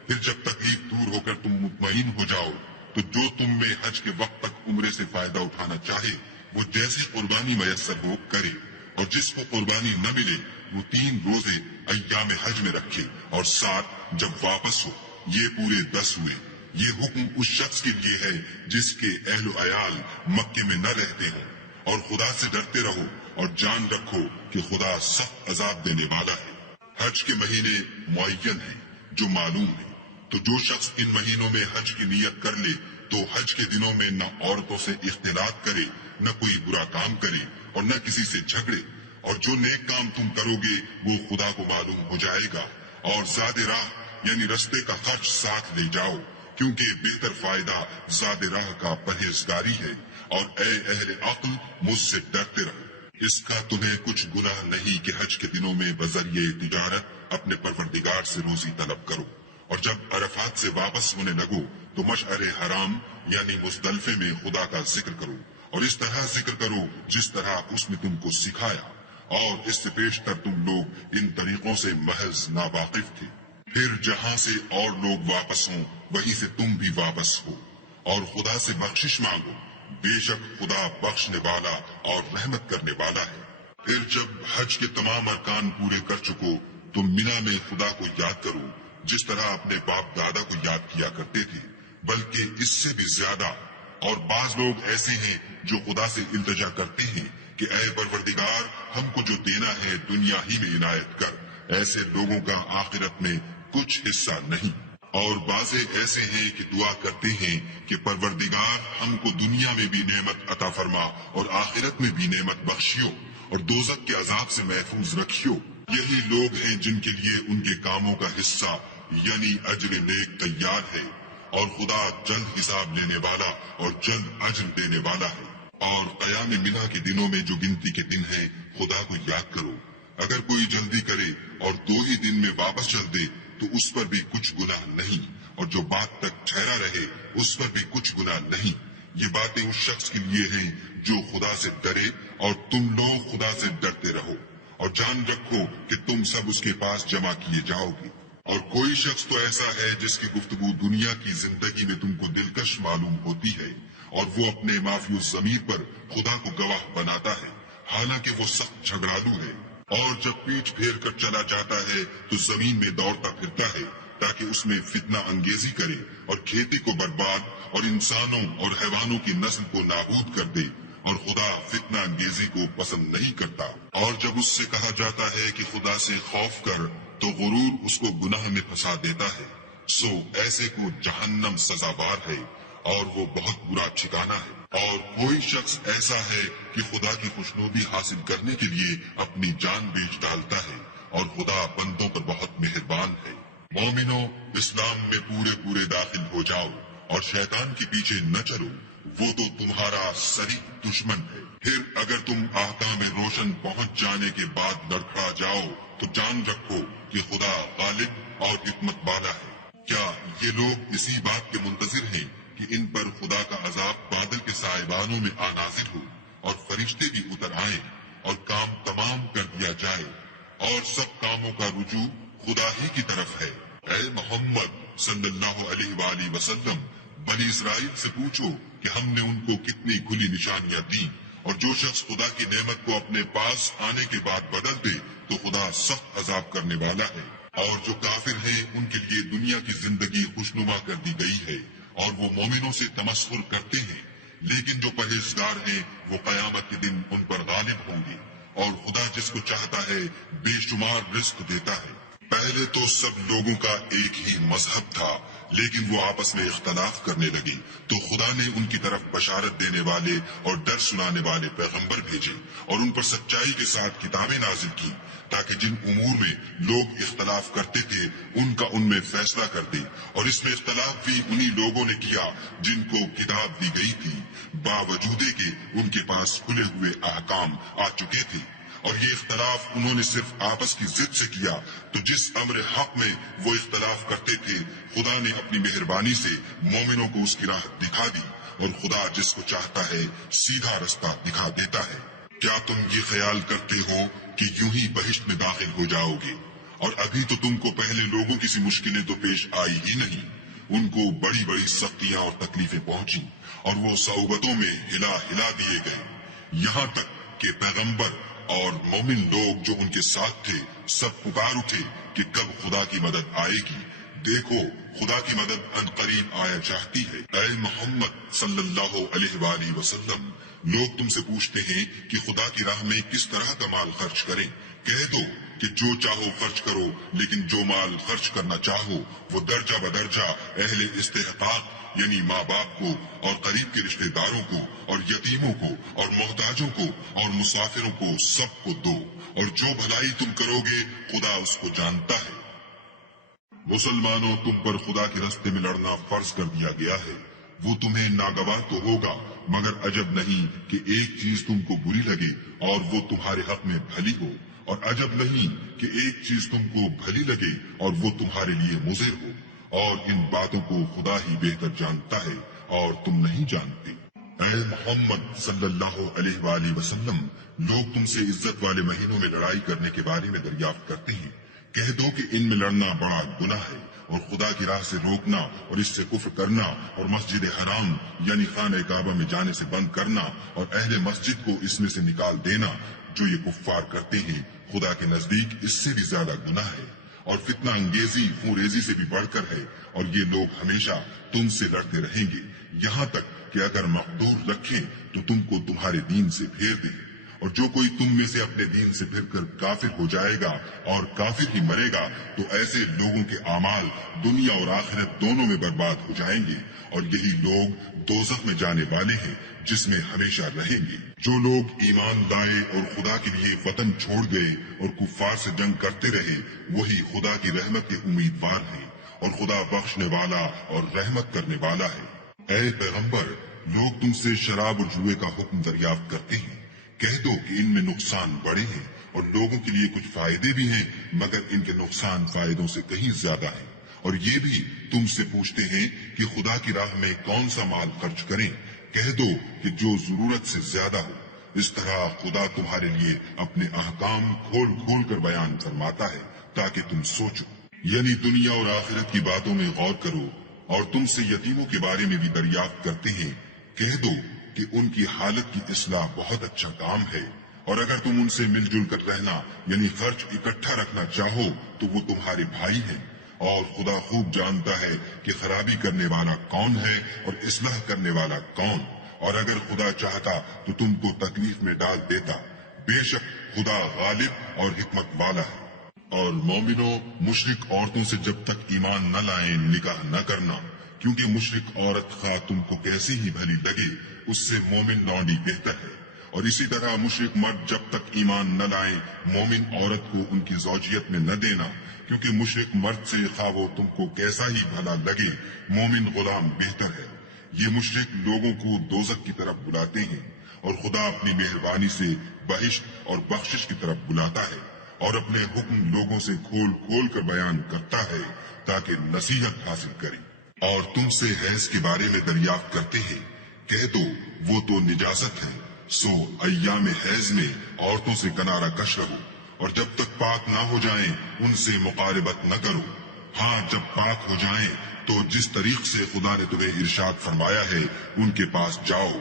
پھر جب تکلیف دور ہو کر تم مطمئن ہو جاؤ تو جو تم میں حج کے وقت تک عمرے سے فائدہ اٹھانا چاہے وہ جیسی قربانی میسر ہو کرے، اور جس کو قربانی نہ ملے وہ 3 روزے ایام حج میں رکھے، اور 7 جب واپس ہو، یہ پورے 10 ہوئے۔ یہ حکم اس شخص کے لیے ہے جس کے اہل و عیال مکے میں نہ رہتے ہوں، اور خدا سے ڈرتے رہو اور جان رکھو کہ خدا سخت عذاب دینے والا ہے۔ حج کے مہینے معین ہیں جو معلوم ہیں، تو جو شخص ان مہینوں میں حج کی نیت کر لے تو حج کے دنوں میں نہ عورتوں سے اختلاط کرے، نہ کوئی برا کام کرے اور نہ کسی سے جھگڑے، اور جو نیک کام تم کرو گے وہ خدا کو معلوم ہو جائے گا، اور زاد راہ یعنی رستے کا خرچ ساتھ لے جاؤ، کیونکہ بہتر فائدہ زاد راہ کا پرہیزگاری ہے، اور اے اہل عقل مجھ سے ڈرتے رہو۔ اس کا تمہیں کچھ گناہ نہیں کہ حج کے دنوں میں بذریعہ تجارت اپنے پروردگار سے روزی طلب کرو، اور جب عرفات سے واپس ہونے لگو تو مشعر حرام یعنی مزدلفے میں خدا کا ذکر کرو، اور اس طرح ذکر کرو جس طرح اس نے تم کو سکھایا، اور اس سے پیشتر تم لوگ ان طریقوں سے محض ناواقف تھے۔ پھر جہاں سے اور لوگ واپس ہوں وہیں سے تم بھی واپس ہو، اور خدا سے بخشش مانگو، بے شک خدا بخشنے والا اور رحمت کرنے والا ہے۔ پھر جب حج کے تمام ارکان پورے کر چکو تو مینا میں خدا کو یاد کرو جس طرح اپنے باپ دادا کو یاد کیا کرتے تھے، بلکہ اس سے بھی زیادہ، اور بعض لوگ ایسے ہیں جو خدا سے التجا کرتے ہیں کہ اے پروردگار ہم کو جو دینا ہے دنیا ہی میں عنایت کر، ایسے لوگوں کا آخرت میں کچھ حصہ نہیں۔ اور بعضے ایسے ہیں کہ دعا کرتے ہیں کہ پروردگار ہم کو دنیا میں بھی نعمت عطا فرما اور آخرت میں بھی نعمت بخشیو اور دوزخ کے عذاب سے محفوظ رکھیو۔ یہی لوگ ہیں جن کے لیے ان کے کاموں کا حصہ یعنی اجر نیک تیار ہے، اور خدا جلد حساب لینے والا اور جلد اجر دینے والا ہے۔ اور قیام ملا کے دنوں میں جو گنتی کے دن ہیں خدا کو یاد کرو۔ اگر کوئی جلدی کرے اور 2 ہی دن میں واپس چل دے تو اس پر بھی کچھ گناہ نہیں، اور جو بات تک ٹھہرا رہے اس پر بھی کچھ گناہ نہیں۔ یہ باتیں اس شخص کے لیے ہیں جو خدا سے ڈرے، اور تم لوگ خدا سے ڈرتے رہو، اور جان رکھو کہ تم سب اس کے پاس جمع کیے جاؤ گے۔ اور کوئی شخص تو ایسا ہے جس کی گفتگو دنیا کی زندگی میں تم کو دلکش معلوم ہوتی ہے، اور وہ اپنے معافی الضمیر پر خدا کو گواہ بناتا ہے، حالانکہ وہ سخت جھگڑالو ہے، اور جب پیٹھ پھیر کر چلا جاتا ہے تو زمین میں دوڑتا پھرتا ہے تاکہ اس میں فتنہ انگیزی کرے اور کھیتی کو برباد اور انسانوں اور حیوانوں کی نسل کو نابود کر دے، اور خدا فتنہ انگیزی کو پسند نہیں کرتا۔ اور جب اس سے کہا جاتا ہے کہ خدا سے خوف کر تو غرور اس کو گناہ میں پھنسا دیتا ہے، سو ایسے کو جہنم سزاوار ہے اور وہ بہت برا ٹھکانہ ہے۔ اور کوئی شخص ایسا ہے کہ خدا کی خوشنودی حاصل کرنے کے لیے اپنی جان بیچ ڈالتا ہے، اور خدا بندوں پر بہت مہربان ہے۔ مومنو، اسلام میں پورے داخل ہو جاؤ اور شیطان کے پیچھے نہ چلو، وہ تو تمہارا صریح دشمن ہے۔ پھر اگر تم احکام روشن پہنچ جانے کے بعد لڑکھڑا جاؤ تو جان رکھو کہ خدا غالب اور حکمت والا ہے۔ کیا یہ لوگ اسی بات کے منتظر ہیں کہ ان پر خدا کا عذاب بادل کے سائبانوں میں نازل ہو اور فرشتے بھی اتر آئیں اور کام تمام کر دیا جائے، اور سب کاموں کا رجوع خدا ہی کی طرف ہے؟ اے محمد صلی اللہ علیہ وآلہ وسلم، بنی اسرائیل سے پوچھو کہ ہم نے ان کو کتنی کھلی نشانیاں دیں، اور جو شخص خدا کی نعمت کو اپنے پاس آنے کے بعد بدل دے تو خدا سخت عذاب کرنے والا ہے۔ اور جو کافر ہیں ان کے لیے دنیا کی زندگی خوشنما کر دی گئی ہے، اور وہ مومنوں سے تمسخر کرتے ہیں، لیکن جو پرہیزگار ہیں وہ قیامت کے دن ان پر غالب ہوں گے، اور خدا جس کو چاہتا ہے بے شمار رزق دیتا ہے۔ پہلے تو سب لوگوں کا ایک ہی مذہب تھا، لیکن وہ آپس میں اختلاف کرنے لگے تو خدا نے ان کی طرف بشارت دینے والے اور ڈر سنانے والے پیغمبر بھیجے، اور ان پر سچائی کے ساتھ کتابیں نازل کی، تاکہ جن امور میں لوگ اختلاف کرتے تھے ان کا ان میں فیصلہ کر دے۔ اور اس میں اختلاف بھی انہی لوگوں نے کیا جن کو کتاب دی گئی تھی، باوجود کہ ان کے پاس کھلے ہوئے احکام آ چکے تھے، اور یہ اختلاف انہوں نے صرف آپس کی ضد سے کیا۔ تو جس امر حق میں وہ اختلاف کرتے تھے خدا نے اپنی مہربانی سے مومنوں کو اس کی راہ دکھا دی، اور خدا جس کو چاہتا ہے سیدھا رستہ دکھا دیتا ہے۔ کیا تم یہ خیال کرتے ہو کہ یوں ہی بہشت میں داخل ہو جاؤ گے؟ اور ابھی تو تم کو پہلے لوگوں کی سی مشکلیں تو پیش آئی ہی نہیں، ان کو بڑی بڑی سختیاں اور تکلیفیں پہنچی، اور وہ صعوبتوں میں ہلا دیے گئے، یہاں تک کہ پیغمبر اور مومن لوگ جو ان کے ساتھ تھے سب پکار اٹھے کہ کب خدا کی مدد آئے گی۔ دیکھو خدا کی مدد ان قریب آیا چاہتی ہے۔ اے محمد صلی اللہ علیہ وآلہ وسلم، لوگ تم سے پوچھتے ہیں کہ خدا کی راہ میں کس طرح کا مال خرچ کریں۔ کہہ دو کہ جو چاہو خرچ کرو، لیکن جو مال خرچ کرنا چاہو وہ درجہ بدرجہ اہل استحقاق یعنی ماں باپ کو اور قریب کے رشتہ داروں کو اور یتیموں کو اور محتاجوں کو اور مسافروں کو سب کو دو، اور جو بھلائی تم کرو گے خدا اس کو جانتا ہے۔ مسلمانوں، تم پر خدا کے راستے میں لڑنا فرض کر دیا گیا ہے۔ وہ تمہیں ناگوار تو ہوگا، مگر عجب نہیں کہ ایک چیز تم کو بری لگے اور وہ تمہارے حق میں بھلی ہو، اور عجب نہیں کہ ایک چیز تم کو بھلی لگے اور وہ تمہارے لیے مضر ہو، اور ان باتوں کو خدا ہی بہتر جانتا ہے اور تم نہیں جانتے۔ اے محمد صلی اللہ علیہ وآلہ وسلم، لوگ تم سے عزت والے مہینوں میں لڑائی کرنے کے بارے میں دریافت کرتے ہیں۔ کہہ دو کہ ان میں لڑنا بڑا گناہ ہے، اور خدا کی راہ سے روکنا اور اس سے کفر کرنا اور مسجد حرام یعنی خانہ کعبہ میں جانے سے بند کرنا اور اہل مسجد کو اس میں سے نکال دینا، جو یہ کفار کرتے ہیں، خدا کے نزدیک اس سے بھی زیادہ گناہ ہے، اور فتنہ انگیزی خونریزی سے بھی بڑھ کر ہے، اور یہ لوگ ہمیشہ تم سے لڑتے رہیں گے، یہاں تک کہ اگر مقدور رکھیں تو تم کو تمہارے دین سے پھیر دیں۔ اور جو کوئی تم میں سے اپنے دین سے پھر کر کافر ہو جائے گا اور کافر ہی مرے گا تو ایسے لوگوں کے اعمال دنیا اور آخرت دونوں میں برباد ہو جائیں گے، اور یہی لوگ دوزخ میں جانے والے ہیں جس میں ہمیشہ رہیں گے۔ جو لوگ ایمان لائے اور خدا کے لیے وطن چھوڑ گئے اور کفار سے جنگ کرتے رہے، وہی خدا کی رحمت کے امیدوار ہیں، اور خدا بخشنے والا اور رحمت کرنے والا ہے۔ اے پیغمبر، لوگ تم سے شراب اور جوئے کا حکم دریافت کرتے ہیں، کہہ دو کہ ان میں نقصان بڑے ہیں اور لوگوں کے لیے کچھ فائدے بھی ہیں، مگر ان کے نقصان فائدوں سے کہیں زیادہ ہیں۔ اور یہ بھی تم سے پوچھتے ہیں کہ خدا کی راہ میں کون سا مال خرچ کریں، کہہ دو کہ جو ضرورت سے زیادہ ہو۔ اس طرح خدا تمہارے لیے اپنے احکام کھول کھول کر بیان فرماتا ہے تاکہ تم سوچو، یعنی دنیا اور آخرت کی باتوں میں غور کرو۔ اور تم سے یتیموں کے بارے میں بھی دریافت کرتے ہیں، کہہ دو کہ ان کی حالت کی اصلاح بہت اچھا کام ہے، اور اگر تم ان سے مل جل کر رہنا یعنی خرچ اکٹھا رکھنا چاہو تو وہ تمہارے بھائی ہیں، اور خدا خوب جانتا ہے کہ خرابی کرنے والا کون ہے اور اصلاح کرنے والا کون، اور اگر خدا چاہتا تو تم کو تکلیف میں ڈال دیتا، بے شک خدا غالب اور حکمت والا ہے۔ اور مومنوں، مشرک عورتوں سے جب تک ایمان نہ لائیں نکاح نہ کرنا، کیونکہ مشرک عورت خواہ تم کو کیسی ہی بھلی لگے اس سے مومن لونڈی بہتر ہے، اور اسی طرح مشرک مرد جب تک ایمان نہ لائیں مومن عورت کو ان کی زوجیت میں نہ دینا، کیونکہ مشرک مرد سے خواہ وہ تم کو کیسا ہی بھلا لگے مومن غلام بہتر ہے۔ یہ مشرک لوگوں کو دوزخ کی طرف بلاتے ہیں، اور خدا اپنی مہربانی سے بہشت اور بخشش کی طرف بلاتا ہے، اور اپنے حکم لوگوں سے کھول کھول کر بیان کرتا ہے تاکہ نصیحت حاصل کریں۔ اور تم سے حیض کے بارے میں دریافت کرتے ہیں، کہہ دو وہ تو نجاست ہے، سو ایام حیض میں عورتوں سے کنارہ کش رہو، اور جب تک پاک نہ ہو جائیں ان سے مقاربت نہ کرو۔ ہاں جب پاک ہو جائیں تو جس طریق سے خدا نے تمہیں ارشاد فرمایا ہے ان کے پاس جاؤ،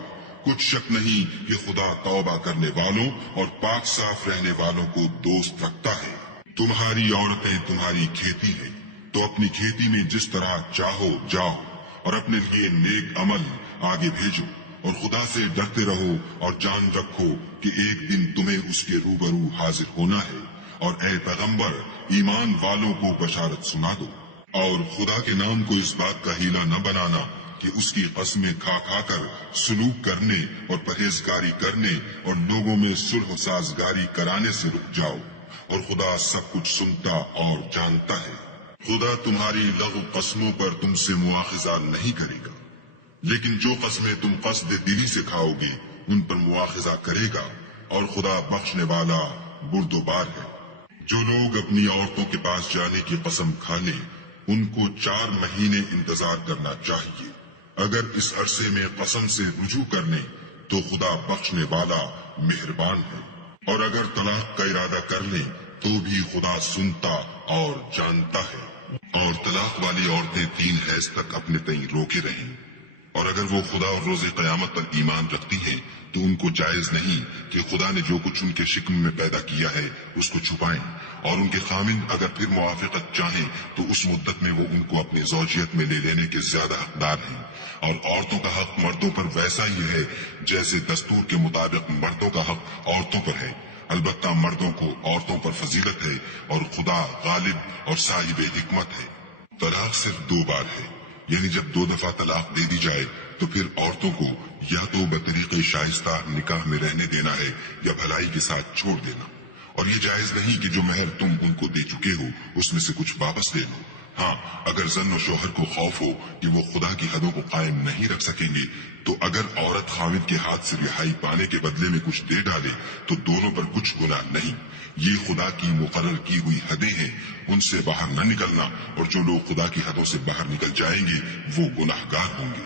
کچھ شک نہیں کہ خدا توبہ کرنے والوں اور پاک صاف رہنے والوں کو دوست رکھتا ہے۔ تمہاری عورتیں تمہاری کھیتی ہیں، تو اپنی کھیتی میں جس طرح چاہو جاؤ، اور اپنے لیے نیک عمل آگے بھیجو، اور خدا سے ڈرتے رہو اور جان رکھو کہ ایک دن تمہیں اس کے روبرو حاضر ہونا ہے۔ اور اے پیغمبر، ایمان والوں کو بشارت سنا دو، اور خدا کے نام کو اس بات کا ہیلا نہ بنانا کہ اس کی قسمیں کھا کھا کر سلوک کرنے اور پرہیزگاری کرنے اور لوگوں میں صلح و سازگاری کرانے سے رک جاؤ، اور خدا سب کچھ سنتا اور جانتا ہے۔ خدا تمہاری لغو قسموں پر تم سے مواخذہ نہیں کرے گا، لیکن جو قسمیں تم قصد دلی سے کھاؤ گے ان پر مواخذہ کرے گا، اور خدا بخشنے والا بردبار ہے۔ جو لوگ اپنی عورتوں کے پاس جانے کی قسم کھا لیں ان کو 4 مہینے انتظار کرنا چاہیے، اگر اس عرصے میں قسم سے رجوع کر لیں تو خدا بخشنے والا مہربان ہے، اور اگر طلاق کا ارادہ کر لیں تو بھی خدا سنتا اور جانتا ہے۔ اور طلاق والی عورتیں 3 حیض تک اپنے تئیں روکے رہیں، اور اگر وہ خدا اور روز قیامت پر ایمان رکھتی ہیں تو ان کو جائز نہیں کہ خدا نے جو کچھ ان کے شکم میں پیدا کیا ہے اس کو چھپائیں، اور ان کے خامند اگر پھر موافقت چاہیں تو اس مدت میں وہ ان کو اپنی زوجیت میں لے لینے کے زیادہ حقدار ہیں۔ اور عورتوں کا حق مردوں پر ویسا ہی ہے جیسے دستور کے مطابق مردوں کا حق عورتوں پر ہے، البتہ مردوں کو عورتوں پر فضیلت ہے، اور خدا غالب اور صاحب حکمت ہے۔ طلاق صرف 2 بار ہے، یعنی جب 2 دفعہ طلاق دے دی جائے تو پھر عورتوں کو یا تو بطریق شائستہ نکاح میں رہنے دینا ہے یا بھلائی کے ساتھ چھوڑ دینا، اور یہ جائز نہیں کہ جو مہر تم ان کو دے چکے ہو اس میں سے کچھ واپس لے لو۔ ہاں اگر زن و شوہر کو خوف ہو کہ وہ خدا کی حدوں کو قائم نہیں رکھ سکیں گے تو اگر عورت خاوند کے ہاتھ سے رہائی پانے کے بدلے میں کچھ دے ڈالے تو دونوں پر کچھ گناہ نہیں، یہ خدا کی مقرر کی ہوئی حدیں ہیں، ان سے باہر نہ نکلنا، اور جو لوگ خدا کی حدوں سے باہر نکل جائیں گے وہ گناہگار ہوں گے۔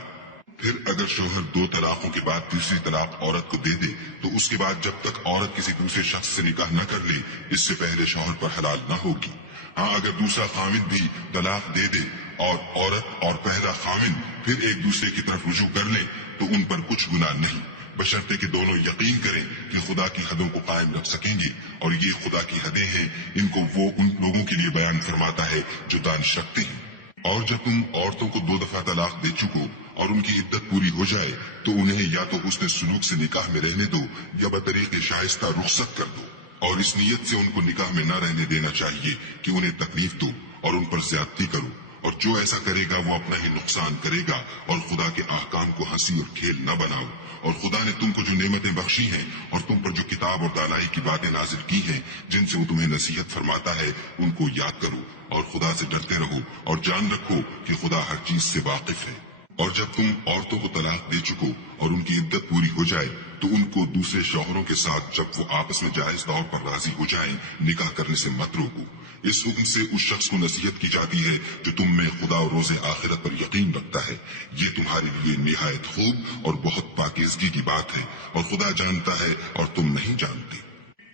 پھر اگر شوہر 2 طلاقوں کے بعد تیسری طلاق عورت کو دے دے تو اس کے بعد جب تک عورت کسی دوسرے شخص سے نکاح نہ کر لے اس سے پہلے شوہر پر حلال نہ ہوگی۔ ہاں اگر دوسرا خامند بھی طلاق دے دے اور عورت اور پہلا خامند پھر ایک دوسرے کی طرف رجوع کر لے تو ان پر کچھ گناہ نہیں، بشرطے کہ دونوں یقین کریں کہ خدا کی حدوں کو قائم رکھ سکیں گے، اور یہ خدا کی حدیں ہیں، ان کو وہ ان لوگوں کے لیے بیان فرماتا ہے جو دانش رکھتے ہیں۔ اور جب تم عورتوں کو 2 دفعہ طلاق دے چکو اور ان کی عدت پوری ہو جائے تو انہیں یا تو حسن سلوک سے نکاح میں رہنے دو یا بطریق شائستہ رخصت کر دو، اور اس نیت سے ان کو نکاح میں نہ رہنے دینا چاہیے کہ انہیں تکلیف دو اور ان پر زیادتی کرو، اور جو ایسا کرے گا وہ اپنا ہی نقصان کرے گا، اور خدا کے احکام کو ہنسی اور کھیل نہ بناؤ، اور خدا نے تم کو جو نعمتیں بخشی ہیں اور تم پر جو کتاب اور دانائی کی باتیں نازل کی ہیں جن سے وہ تمہیں نصیحت فرماتا ہے ان کو یاد کرو، اور خدا سے ڈرتے رہو اور جان رکھو کہ خدا ہر چیز سے واقف ہے۔ اور جب تم عورتوں کو طلاق دے چکو اور ان کی عدت پوری ہو جائے تو ان کو دوسرے شوہروں کے ساتھ جب وہ آپس میں جائز طور پر راضی ہو جائیں نکاح کرنے سے مت روکو۔ اس حکم سے اس شخص کو نصیحت کی جاتی ہے جو تم میں خدا اور روز آخرت پر یقین رکھتا ہے، یہ تمہارے لیے نہایت خوب اور بہت پاکیزگی کی بات ہے، اور خدا جانتا ہے اور تم نہیں جانتے۔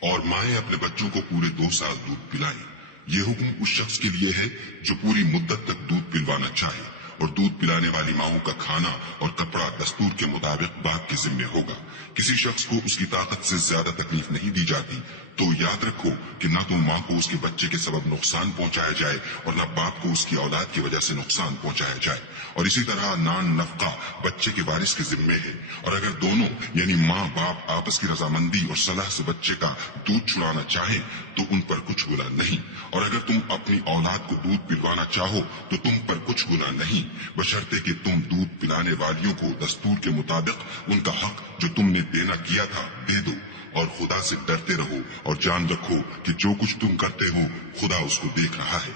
اور مائیں اپنے بچوں کو پورے 2 سال دودھ پلائیں، یہ حکم اس شخص کے لیے ہے جو پوری مدت تک دودھ پلوانا چاہے، اور دودھ پلانے والی ماؤں کا کھانا اور کپڑا دستور کے مطابق باپ کے ذمہ ہوگا۔ کسی شخص کو اس کی طاقت سے زیادہ تکلیف نہیں دی جاتی، تو یاد رکھو کہ نہ تو ماں کو اس کے بچے کے سبب نقصان پہنچایا جائے اور نہ باپ کو اس کی اولاد کی وجہ سے نقصان پہنچایا جائے، اور اسی طرح نان نفقہ بچے کے وارث کے ذمہ ہے، اور اگر دونوں یعنی ماں باپ آپس کی رضامندی اور صلاح سے بچے کا دودھ چھڑانا چاہیں تو ان پر کچھ گناہ نہیں، اور اگر تم اپنی اولاد کو دودھ پلوانا چاہو تو تم پر کچھ گناہ نہیں، بشرطے کہ تم دودھ پلانے والیوں کو دستور کے مطابق ان کا حق جو تم نے دینا کیا تھا دے دو، اور خدا سے ڈرتے رہو اور جان رکھو کہ جو کچھ تم کرتے ہو خدا اس کو دیکھ رہا ہے۔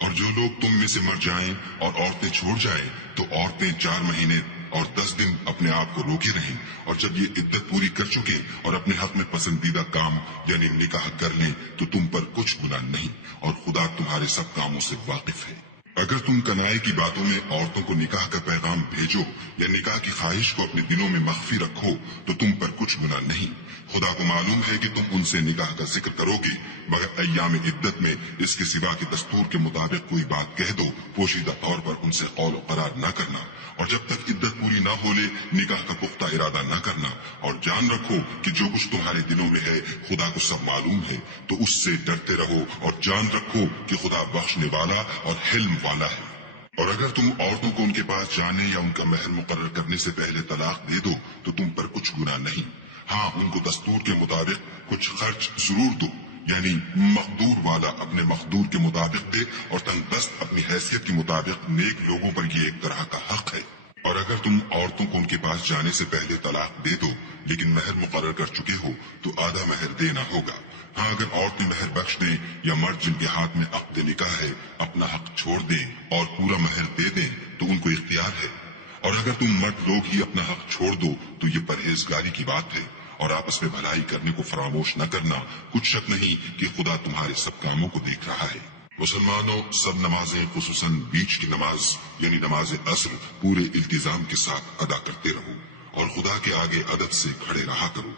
اور جو لوگ تم میں سے مر جائیں اور عورتیں چھوڑ جائیں تو عورتیں 4 مہینے اور 10 دن اپنے آپ کو روکے رہیں، اور جب یہ عدت پوری کر چکے اور اپنے حق میں پسندیدہ کام یعنی نکاح کر لیں تو تم پر کچھ گناہ نہیں، اور خدا تمہارے سب کاموں سے واقف ہے۔ اگر تم کنائے کی باتوں میں عورتوں کو نکاح کا پیغام بھیجو یا نکاح کی خواہش کو اپنے دلوں میں مخفی رکھو تو تم پر کچھ گناہ نہیں، خدا کو معلوم ہے کہ تم ان سے نکاح کا ذکر کرو گے، مگر ایام عدت میں اس کے سوا کے دستور کے مطابق کوئی بات کہہ دو، پوشیدہ طور پر ان سے قول و قرار نہ کرنا، اور جب تک عدت پوری نہ ہو لے نکاح کا پختہ ارادہ نہ کرنا، اور جان رکھو کہ جو کچھ تمہارے دلوں میں ہے خدا کو سب معلوم ہے، تو اس سے ڈرتے رہو اور جان رکھو کہ خدا بخشنے والا اور حلم والا ہے۔ اور اگر تم عورتوں کو ان کے پاس جانے یا ان کا مہر مقرر کرنے سے پہلے طلاق دے دو تو تم پر کچھ گناہ نہیں، ہاں ان کو دستور کے مطابق کچھ خرچ ضرور دو، یعنی مقدور والا اپنے مقدور کے مطابق دے اور تنگ دست اپنی حیثیت کے مطابق، نیک لوگوں پر یہ ایک طرح کا حق ہے۔ اور اگر تم عورتوں کو ان کے پاس جانے سے پہلے طلاق دے دو لیکن مہر مقرر کر چکے ہو تو آدھا مہر دینا ہوگا، ہاں اگر عورتیں مہر بخش دیں یا مرد جن کے ہاتھ میں عقد نکاح ہے اپنا حق چھوڑ دیں اور پورا مہر دے دیں تو ان کو اختیار ہے، اور اگر تم مرد لوگ ہی اپنا حق چھوڑ دو تو یہ پرہیزگاری کی بات ہے، اور آپس میں بھلائی کرنے کو فراموش نہ کرنا، کچھ شک نہیں کہ خدا تمہارے سب کاموں کو دیکھ رہا ہے۔ مسلمانوں، سب نمازیں خصوصاً بیچ کی نماز یعنی نماز عصر پورے التزام کے ساتھ ادا کرتے رہو، اور خدا کے آگے ادب سے کھڑے رہا کرو۔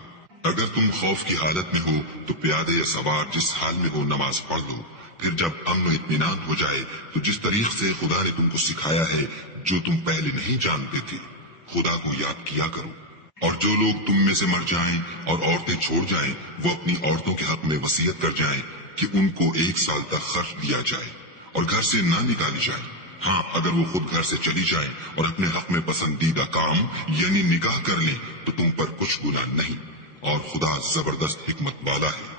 اگر تم خوف کی حالت میں ہو تو پیادے یا سوار جس حال میں ہو نماز پڑھ لو، پھر جب امن و اطمینان ہو جائے تو جس طریق سے خدا نے تم کو سکھایا ہے جو تم پہلے نہیں جانتے تھے خدا کو یاد کیا کرو۔ اور جو لوگ تم میں سے مر جائیں اور عورتیں چھوڑ جائیں وہ اپنی عورتوں کے حق میں وصیت کر جائیں کہ ان کو 1 سال تک خرچ دیا جائے اور گھر سے نہ نکالی جائے، ہاں اگر وہ خود گھر سے چلی جائیں اور اپنے حق میں پسندیدہ کام یعنی نکاح کر لیں تو تم پر کچھ گناہ نہیں، اور خدا زبردست حکمت والا ہے۔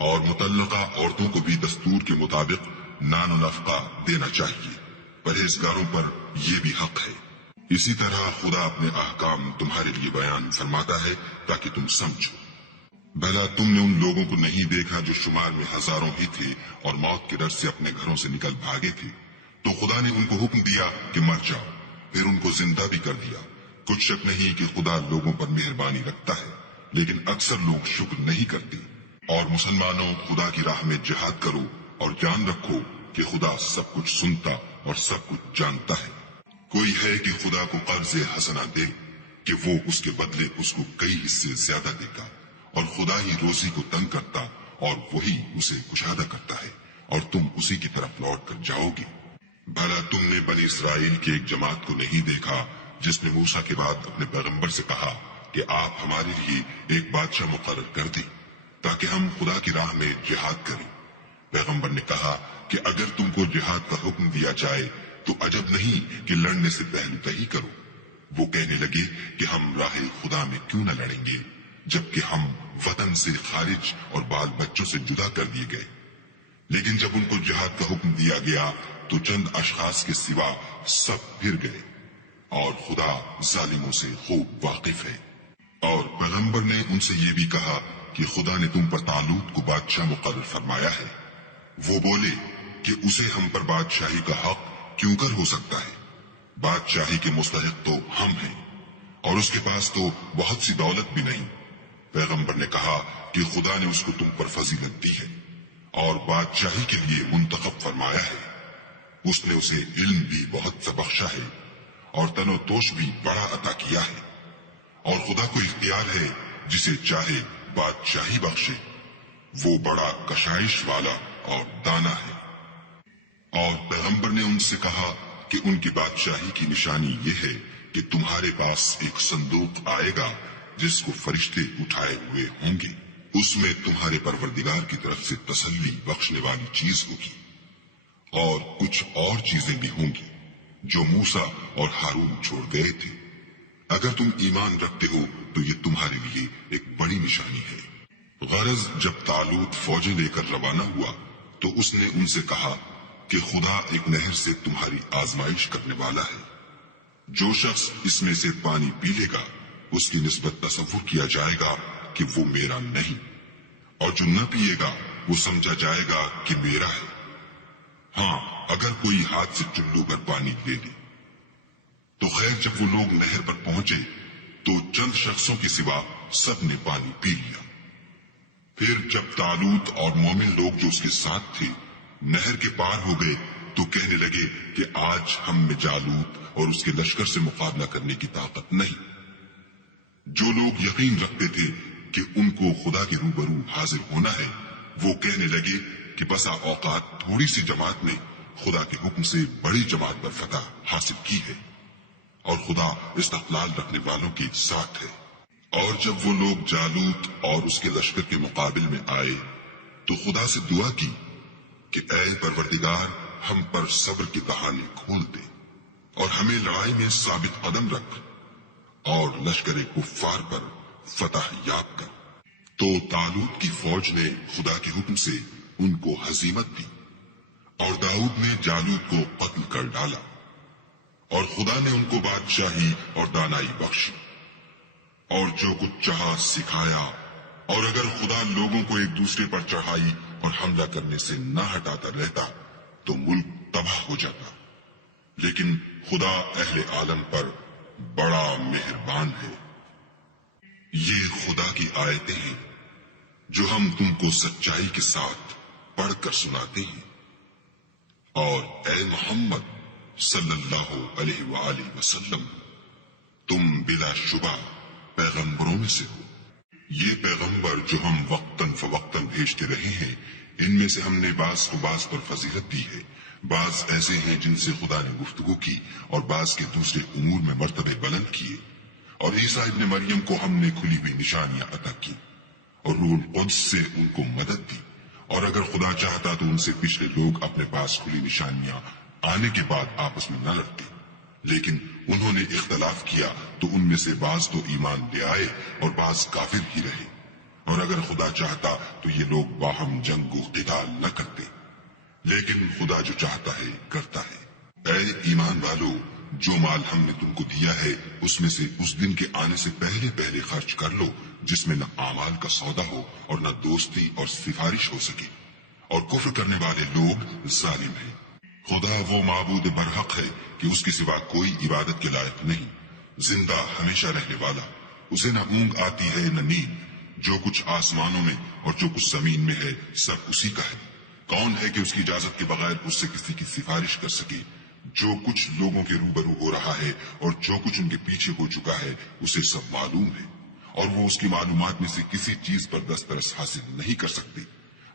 اور متعلقہ عورتوں کو بھی دستور کے مطابق نان و نفقہ دینا چاہیے، پرہیزگاروں پر یہ بھی حق ہے۔ اسی طرح خدا اپنے احکام تمہارے لیے بیان فرماتا ہے تاکہ تم سمجھو۔ بھلا تم نے ان لوگوں کو نہیں دیکھا جو شمار میں ہزاروں ہی تھے اور موت کے ڈر سے اپنے گھروں سے نکل بھاگے تھے، تو خدا نے ان کو حکم دیا کہ مر جاؤ، پھر ان کو زندہ بھی کر دیا۔ کچھ شک نہیں کہ خدا لوگوں پر مہربانی رکھتا ہے، لیکن اکثر لوگ شکر نہیں کرتے۔ اور مسلمانوں، خدا کی راہ میں جہاد کرو اور جان رکھو کہ خدا سب کچھ سنتا اور سب کچھ جانتا ہے۔ کوئی ہے کہ خدا کو قرض حسنہ دے کہ وہ اس کے بدلے اس کو کئی حصے زیادہ دے گا، اور خدا ہی روزی کو تنگ کرتا اور وہی اسے کشادہ کرتا ہے، اور تم اسی کی طرف لوٹ کر جاؤ گے۔ بھلا تم نے بنی اسرائیل کی ایک جماعت کو نہیں دیکھا جس نے موسیٰ کے بعد اپنے پیغمبر سے کہا کہ آپ ہمارے لیے ایک بادشاہ مقرر کر دیں تاکہ ہم خدا کی راہ میں جہاد کریں؟ پیغمبر نے کہا کہ اگر تم کو جہاد کا حکم دیا جائے تو عجب نہیں کہ لڑنے سے پہلو تہی کرو۔ وہ کہنے لگے کہ ہم راہ خدا میں کیوں نہ لڑیں گے جبکہ ہم وطن سے خارج اور بال بچوں سے جدا کر دیے گئے۔ لیکن جب ان کو جہاد کا حکم دیا گیا تو چند اشخاص کے سوا سب پھر گئے، اور خدا ظالموں سے خوب واقف ہے۔ اور پیغمبر نے ان سے یہ بھی کہا کہ خدا نے تم پر طالوت کو بادشاہ مقرر فرمایا ہے۔ وہ بولے کہ اسے ہم پر بادشاہی کا حق کیوں کر ہو سکتا ہے؟ بادشاہی کے مستحق تو ہم ہیں، اور اس کے پاس تو بہت سی دولت بھی نہیں۔ پیغمبر نے کہا کہ خدا نے اس کو تم پر فضیلت دی ہے اور بادشاہی کے لیے منتخب فرمایا ہے۔ اس نے اسے علم بھی بہت سا بخشا ہے اور تن و توش بھی بڑا عطا کیا ہے، اور خدا کو اختیار ہے جسے چاہے بادشاہی بخشے۔ وہ بڑا کشائش والا اور دانا ہے۔ اور پیغمبر نے ان سے کہا کہ ان کی بادشاہی کی نشانی یہ ہے کہ تمہارے پاس ایک صندوق آئے گا جس کو فرشتے اٹھائے ہوئے ہوں گے، اس میں تمہارے پروردگار کی طرف سے تسلی بخشنے والی چیز ہوگی، اور کچھ اور چیزیں بھی ہوں گی جو موسیٰ اور ہارون چھوڑ گئے تھے۔ اگر تم ایمان رکھتے ہو تو یہ تمہارے لیے ایک بڑی نشانی ہے۔ غرض جب طالوت فوجیں لے کر روانہ ہوا تو اس نے ان سے کہا کہ خدا ایک نہر سے تمہاری آزمائش کرنے والا ہے۔ جو شخص اس میں سے پانی پی لے گا اس کی نسبت تصور کیا جائے گا کہ وہ میرا نہیں، اور جو نہ پیے گا وہ سمجھا جائے گا کہ میرا ہے۔ ہاں، اگر کوئی ہاتھ سے چلو کر پانی لے لے۔ تو خیر جب وہ لوگ نہر پر پہنچے تو چند شخصوں کے سوا سب نے پانی پی لیا۔ پھر جب طالوت اور مومن لوگ جو اس کے ساتھ تھے نہر کے پار ہو گئے تو کہنے لگے کہ آج ہم میں جالوت اور اس کے لشکر سے مقابلہ کرنے کی طاقت نہیں۔ جو لوگ یقین رکھتے تھے کہ ان کو خدا کے روبرو حاضر ہونا ہے وہ کہنے لگے کہ بسا اوقات تھوڑی سی جماعت نے خدا کے حکم سے بڑی جماعت پر فتح حاصل کی ہے، اور خدا استقلال رکھنے والوں کے ساتھ ہے۔ اور جب وہ لوگ جالوت اور اس کے لشکر کے مقابل میں آئے تو خدا سے دعا کی کہ اے پروردگار ہم پر صبر کی کہانی کھول دے اور ہمیں لڑائی میں ثابت قدم رکھ اور لشکر کفار پر فتح یاب کر۔ تو طالوت کی فوج نے خدا کے حکم سے ان کو ہزیمت دی، اور داؤد نے جالوت کو قتل کر ڈالا، اور خدا نے ان کو بادشاہی اور دانائی بخشی، اور جو کچھ چاہا سکھایا۔ اور اگر خدا لوگوں کو ایک دوسرے پر چڑھائی اور حملہ کرنے سے نہ ہٹاتا رہتا تو ملک تباہ ہو جاتا، لیکن خدا اہل عالم پر بڑا مہربان ہے۔ یہ خدا کی آیتیں ہیں جو ہم تم کو سچائی کے ساتھ پڑھ کر سناتے ہیں۔ اور اے محمد صلی اللہ علیہ وآلہ وسلم، تم بلا شبہ پیغمبروں میں سے ہو۔ یہ پیغمبر جو ہم وقتاً فوقتاً بھیجتے رہے ہیں ان میں سے ہم نے بعض کو بعض پر فضیلت دی ہے۔ بعض ایسے ہیں جن سے خدا نے گفتگو کی اور بعض کے دوسرے امور میں مرتبے بلند کیے، اور عیسیٰ ابن مریم کو ہم نے کھلی ہوئی نشانیاں عطا کی اور روح القدس سے ان کو مدد دی، اور اگر خدا چاہتا تو ان سے پچھلے لوگ اپنے پاس کھلی نشانیاں آنے کے بعد آپس میں نہ لڑتے، لیکن انہوں نے اختلاف کیا تو ان میں سے بعض تو ایمان لے آئے اور بعض کافر ہی رہے، اور اگر خدا چاہتا تو یہ لوگ باہم جنگ و قتال نہ کرتے، لیکن خدا جو چاہتا ہے کرتا ہے۔ اے ایمان والو، جو مال ہم نے تم کو دیا ہے اس میں سے اس دن کے آنے سے پہلے پہلے خرچ کر لو جس میں نہ اعمال کا سودا ہو اور نہ دوستی اور سفارش ہو سکے، اور کفر کرنے والے لوگ ظالم ہیں۔ خدا وہ معبود برحق ہے کہ اس کے سوا کوئی عبادت کے لائق نہیں، زندہ ہمیشہ رہنے والا، اسے نہ اونگ آتی ہے نہ نیند، جو کچھ آسمانوں میں اور جو کچھ زمین میں ہے سب اسی کا ہے۔ کون ہے کہ اس کی اجازت کے بغیر اس سے کسی کی سفارش کر سکے؟ جو کچھ لوگوں کے روبرو ہو رہا ہے اور جو کچھ ان کے پیچھے ہو چکا ہے اسے سب معلوم ہے، اور وہ اس کی معلومات میں سے کسی چیز پر دسترس حاصل نہیں کر سکتے۔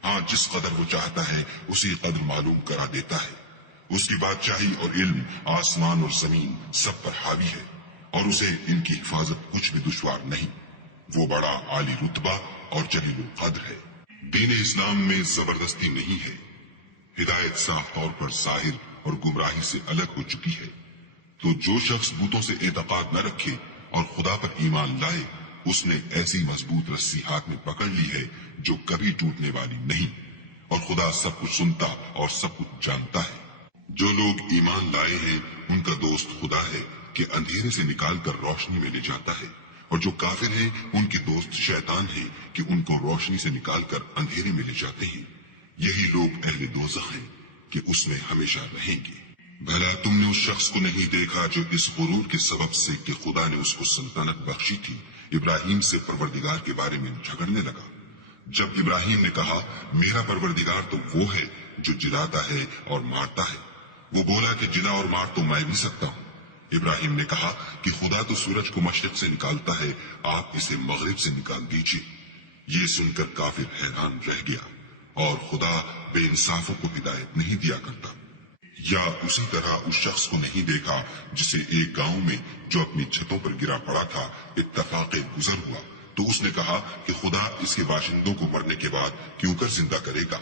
ہاں، جس قدر وہ چاہتا ہے اسی قدر معلوم کرا دیتا ہے۔ اس کی بادشاہی اور علم آسمان اور زمین سب پر حاوی ہے، اور اسے ان کی حفاظت کچھ بھی دشوار نہیں۔ وہ بڑا عالی رتبہ اور جلیل القدر ہے۔ دین اسلام میں زبردستی نہیں ہے، ہدایت صاف طور پر ظاہر اور گمراہی سے الگ ہو چکی ہے۔ تو جو شخص بتوں سے اعتقاد نہ رکھے اور خدا پر ایمان لائے اس نے ایسی مضبوط رسی ہاتھ میں پکڑ لی ہے جو کبھی ٹوٹنے والی نہیں، اور خدا سب کچھ سنتا اور سب کچھ جانتا ہے۔ جو لوگ ایمان لائے ہیں ان کا دوست خدا ہے کہ اندھیرے سے نکال کر روشنی میں لے جاتا ہے، اور جو کافر ہیں ان کے دوست شیطان ہے کہ ان کو روشنی سے نکال کر اندھیرے میں لے جاتے ہیں۔ یہی لوگ اہل دوزخ ہیں کہ اس میں ہمیشہ رہیں گے۔ بھلا تم نے اس شخص کو نہیں دیکھا جو اس غرور کے سبب سے کہ خدا نے اس کو سلطنت بخشی تھی ابراہیم سے پروردگار کے بارے میں جھگڑنے لگا؟ جب ابراہیم نے کہا میرا پروردگار تو وہ ہے جو جلاتا ہے اور مارتا ہے، وہ بولا کہ جلا اور مار تو میں بھی سکتا ہوں۔ ابراہیم نے کہا کہ خدا تو سورج کو مشرق سے نکالتا ہے، آپ اسے مغرب سے نکال دیجیے۔ یہ سن کر کافر حیران رہ گیا، اور خدا بے انصافوں کو ہدایت نہیں دیا کرتا۔ یا اسی طرح اس شخص کو نہیں دیکھا جسے ایک گاؤں میں جو اپنی چھتوں پر گرا پڑا تھا اتفاق گزر ہوا، تو اس نے کہا کہ خدا اس کے باشندوں کو مرنے کے بعد کیوں کر زندہ کرے گا؟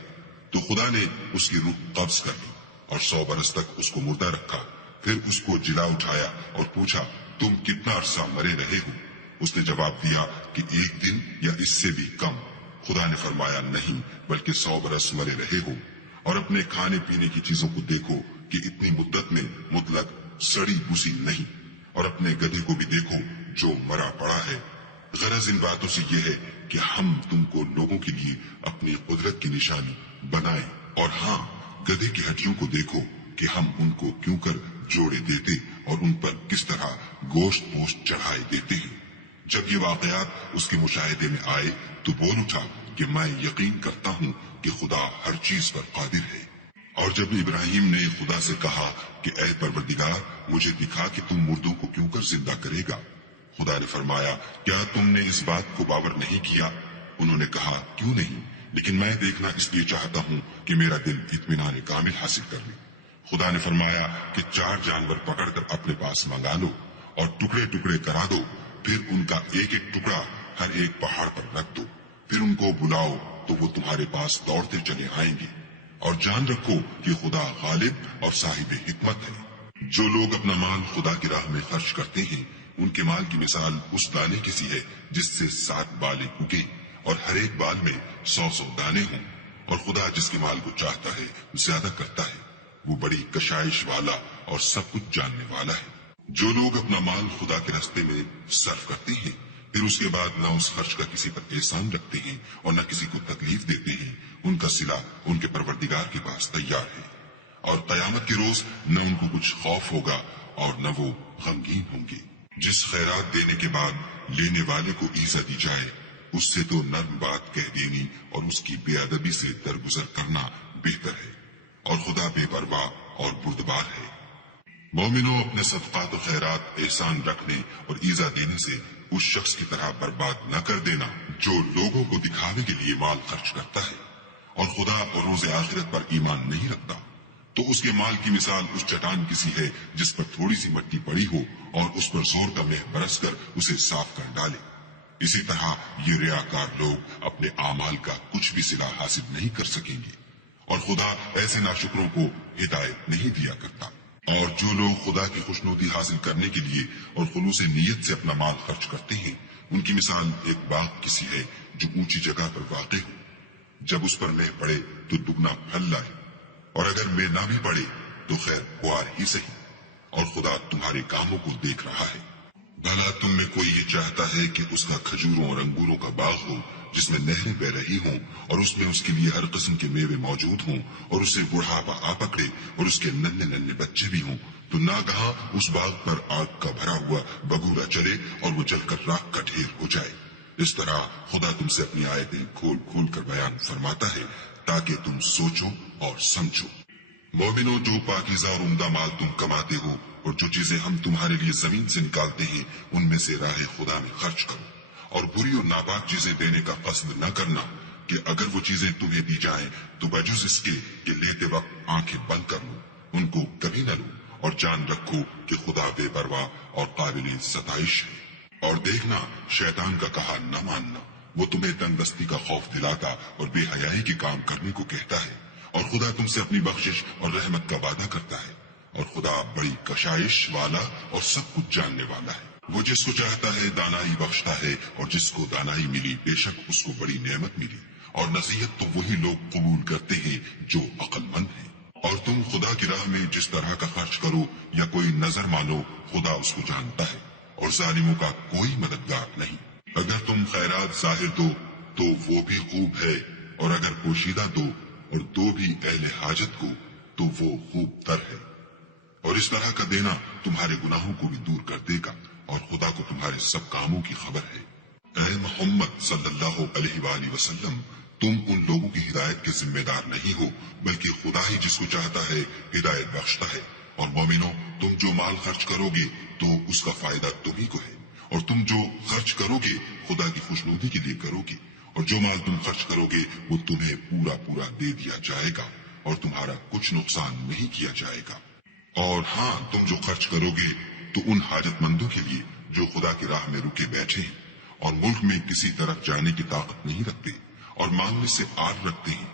تو خدا نے اس کی روح قبض کر لی اور 100 برس تک اس کو مردہ رکھا، پھر اس کو جلا اٹھایا اور پوچھا تم کتنا عرصہ مرے رہے ہو؟ اس نے جواب دیا کہ 1 دن یا اس سے بھی کم۔ خدا نے فرمایا نہیں بلکہ 100 برس مرے رہے ہو، اور اپنے کھانے پینے کی چیزوں کو دیکھو کہ اتنی مدت میں مطلق سڑی بسی نہیں، اور اپنے گدھے کو بھی دیکھو جو مرا پڑا ہے۔ غرض ان باتوں سے یہ ہے کہ ہم تم کو لوگوں کے لیے اپنی قدرت کی نشانی بنائیں، اور ہاں گدھے کی ہڈیوں کو دیکھو کہ ہم ان کو کیوں کر جوڑے دیتے اور ان پر کس طرح گوشت پوشت چڑھائے دیتے ہیں۔ جب یہ واقعات اس کے مشاہدے میں آئے تو بول اٹھا کہ میں یقین کرتا ہوں کہ خدا ہر چیز پر قادر ہے۔ اور جب ابراہیم نے خدا سے کہا کہ اے پروردگار مجھے دکھا کہ تم مردوں کو کیوں کر زندہ کرے گا، خدا نے فرمایا کیا تم نے اس بات کو باور نہیں کیا؟ انہوں نے کہا کیوں نہیں، لیکن میں دیکھنا اس لیے چاہتا ہوں کہ میرا دل اطمینان کامل حاصل کر لے۔ خدا نے فرمایا کہ 4 جانور پکڑ کر اپنے پاس منگا لو اور ٹکڑے ٹکڑے کرا دو، پھر ان کا ایک ایک ٹکڑا ہر ایک پہاڑ پر رکھ دو، پھر ان کو بلاؤ تو وہ تمہارے پاس دوڑتے چلے آئیں گے، اور جان رکھو کہ خدا غالب اور صاحب حکمت ہے۔ جو لوگ اپنا مال خدا کی راہ میں خرچ کرتے ہیں ان کے مال کی مثال اس دانے کی سی ہے جس سے 7 بالیں اگے اور ہر ایک بال میں 100 دانے ہوں، اور خدا جس کے مال کو چاہتا ہے زیادہ کرتا ہے، وہ بڑی کشائش والا اور سب کچھ جاننے والا ہے۔ جو لوگ اپنا مال خدا کے راستے میں صرف کرتے ہیں پھر اس کے بعد نہ اس خرچ کا کسی پر احسان رکھتے ہیں اور نہ کسی کو تکلیف دیتے ہیں، ان کا صلہ ان کے پروردگار کے پاس تیار ہے، اور قیامت کے روز نہ ان کو کچھ خوف ہوگا اور نہ وہ غمگین ہوں گے۔ جس خیرات دینے کے بعد لینے والے کو ایزا دی جائے اس سے تو نرم بات کہہ دینی اور اس کی بے ادبی سے درگزر کرنا بہتر ہے، اور خدا بے پرواہ اور بردبار ہے۔ مومنوں اپنے صدقات و خیرات احسان رکھنے اور ایزا دینے سے اس شخص کی طرح برباد نہ کر دینا جو لوگوں کو دکھاوے کے لیے مال خرچ کرتا ہے اور خدا اور روز آخرت پر ایمان نہیں رکھتا، تو اس کے مال کی مثال اس چٹان کی سی ہے جس پر تھوڑی سی مٹی پڑی ہو اور اس پر زور کا مہ برس کر اسے صاف کر ڈالے۔ اسی طرح یہ ریاکار لوگ اپنے اعمال کا کچھ بھی صلہ حاصل نہیں کر سکیں گے، اور خدا ایسے ناشکروں کو ہدایت نہیں دیا کرتا۔ اور جو لوگ خدا کی خوشنودی حاصل کرنے کے لیے اور خلوص نیت سے اپنا مال خرچ کرتے ہیں ان کی مثال ایک باغ کی سی ہے جو اونچی جگہ پر واقع ہو، جب اس پر مہ پڑے تو دگنا پھل لائے، اور اگر مہ نہ بھی پڑے تو خیر خوار ہی سہی، اور خدا تمہارے کاموں کو دیکھ رہا ہے۔ بھلا تم میں کوئی یہ چاہتا ہے کہ اس کا کھجوروں اور انگوروں کا باغ ہو جس میں نہریں بہ رہی ہوں اور اس میں اس کے لیے ہر قسم کے میوے موجود ہوں، اور اسے بڑھاپا آ پکڑے اور اس کے ننھے ننھے بچے بھی ہوں، تو ناگہاں اس باغ پر آگ کا بھرا ہوا بگولا چلے اور وہ جل کر راکھ کا ڈھیر ہو جائے؟ اس طرح خدا تم سے اپنی آیتیں کھول کھول کر بیان فرماتا ہے تاکہ تم سوچو اور سمجھو۔ مومنوں جو پاکیزہ اور عمدہ مال تم کماتے ہو اور جو چیزیں ہم تمہارے لیے زمین سے نکالتے ہیں ان میں سے راہ خدا میں خرچ کرو، اور بری اور ناپاک چیزیں دینے کا قصد نہ کرنا کہ اگر وہ چیزیں تمہیں دی جائیں تو بجز اس کے کہ لیتے وقت آنکھیں بند کر لو، ان کو کبھی نہ لو، اور جان رکھو کہ خدا بے پرواہ اور قابل ستائش ہے۔ اور دیکھنا شیطان کا کہا نہ ماننا، وہ تمہیں تنگ دستی کا خوف دلاتا اور بے حیائی کے کام کرنے کو کہتا ہے، اور خدا تم سے اپنی بخشش اور رحمت کا وعدہ کرتا ہے، اور خدا بڑی کشائش والا اور سب کچھ جاننے والا ہے۔ وہ جس کو چاہتا ہے دانائی بخشتا ہے، اور جس کو دانائی ملی بے شک اس کو بڑی نعمت ملی، اور نصیحت تو وہی لوگ قبول کرتے ہیں جو عقل مند ہیں۔ اور تم خدا کی راہ میں جس طرح کا خرچ کرو یا کوئی نظر مانو، خدا اس کو جانتا ہے، اور ظالموں کا کوئی مددگار نہیں۔ اگر تم خیرات ظاہر دو تو وہ بھی خوب ہے، اور اگر پوشیدہ دو اور دو بھی اہل حاجت کو تو وہ خوب تر ہے، اور اس طرح کا دینا تمہارے گناہوں کو بھی دور کر دے گا، اور خدا کو تمہارے سب کاموں کی خبر ہے۔ اے محمد صلی اللہ علیہ وآلہ وسلم، تم ان لوگوں کی ہدایت کے ذمہ دار نہیں ہو، بلکہ خدا ہی جس کو چاہتا ہے ہدایت بخشتا ہے۔ اور مومنو، تم جو مال خرچ کرو گے تو اس کا فائدہ تمہیں کو ہے، اور تم جو خرچ کرو گے خدا کی خوشنودی کے لیے کرو گے، اور جو مال تم خرچ کرو گے وہ تمہیں پورا پورا دے دیا جائے گا، اور تمہارا کچھ نقصان نہیں کیا جائے گا۔ اور ہاں، تم جو خرچ کرو گے تو ان حاجت مندوں کے لیے جو خدا کی راہ میں رکے بیٹھے ہیں اور ملک میں کسی طرف جانے کی طاقت نہیں رکھتے، اور مانگنے سے آر رکھتے ہیں،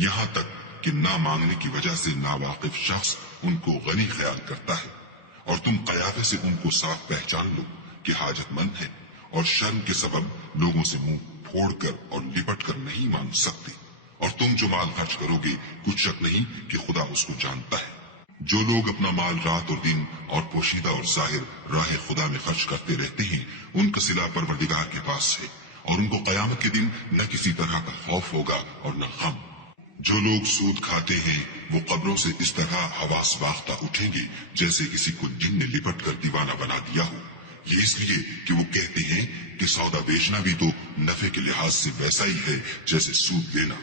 یہاں تک کہ نہ مانگنے کی وجہ سے ناواقف شخص ان کو غنی خیال کرتا ہے، اور تم قیافے سے ان کو صاف پہچان لو کہ حاجت مند ہے، اور شرم کے سبب لوگوں سے منہ پھوڑ کر اور لپٹ کر نہیں مانگ سکتے۔ اور تم جو مال خرچ کرو گے کچھ شک نہیں کہ خدا اس کو جانتا ہے۔ جو لوگ اپنا مال رات اور دن اور پوشیدہ اور ظاہر راہ خدا میں خرچ کرتے رہتے ہیں، ان کا صلہ پروردگار کے پاس ہے، اور ان کو قیامت کے دن نہ کسی طرح کا خوف ہوگا اور نہ غم۔ جو لوگ سود کھاتے ہیں وہ قبروں سے اس طرح حواس باختہ اٹھیں گے جیسے کسی کو جن نے لپٹ کر دیوانہ بنا دیا ہو، یہ اس لیے کہ وہ کہتے ہیں کہ سودا بیچنا بھی تو نفع کے لحاظ سے ویسا ہی ہے جیسے سود لینا،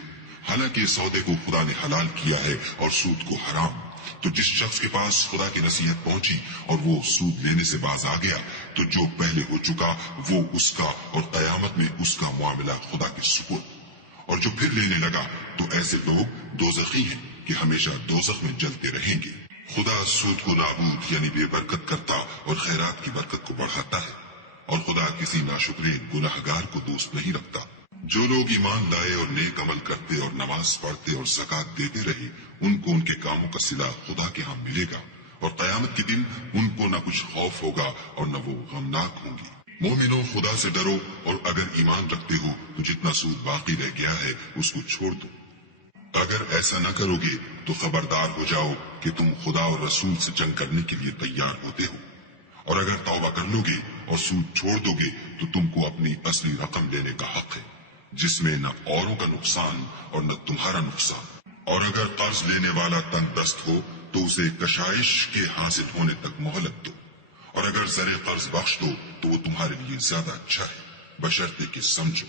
حالانکہ سودے کو خدا نے حلال کیا ہے اور سود کو حرام۔ تو جس شخص کے پاس خدا کی نصیحت پہنچی اور وہ سود لینے سے باز آ گیا تو جو پہلے ہو چکا وہ اس کا، اور قیامت میں اس کا معاملہ خدا کے سپرد۔ اور جو پھر لینے لگا تو ایسے لوگ دوزخی ہیں کہ ہمیشہ دوزخ میں جلتے رہیں گے۔ خدا سود کو نابود یعنی بے برکت کرتا اور خیرات کی برکت کو بڑھاتا ہے، اور خدا کسی ناشکرے گناہگار کو دوست نہیں رکھتا۔ جو لوگ ایمان لائے اور نیک عمل کرتے اور نماز پڑھتے اور زکات دیتے رہے، ان کو ان کے کاموں کا صلہ خدا کے ہاں ملے گا، اور قیامت کے دن ان کو نہ کچھ خوف ہوگا اور نہ وہ غمناک ہوں گی۔ مومنو، خدا سے ڈرو، اور اگر ایمان رکھتے ہو تو جتنا سود باقی رہ گیا ہے اس کو چھوڑ دو۔ اگر ایسا نہ کرو گے تو خبردار ہو جاؤ کہ تم خدا اور رسول سے جنگ کرنے کے لیے تیار ہوتے ہو، اور اگر توبہ کر لو گے اور سود چھوڑ دو گے تو تم کو اپنی اصلی رقم لینے کا حق ہے، جس میں نہ اوروں کا نقصان اور نہ تمہارا نقصان۔ اور اگر قرض لینے والا تنگ دست ہو تو اسے کشائش کے حاصل ہونے تک مہلت دو، اور اگر زر قرض بخش دو تو وہ تمہارے لیے زیادہ اچھا ہے، بشرطے کہ سمجھو۔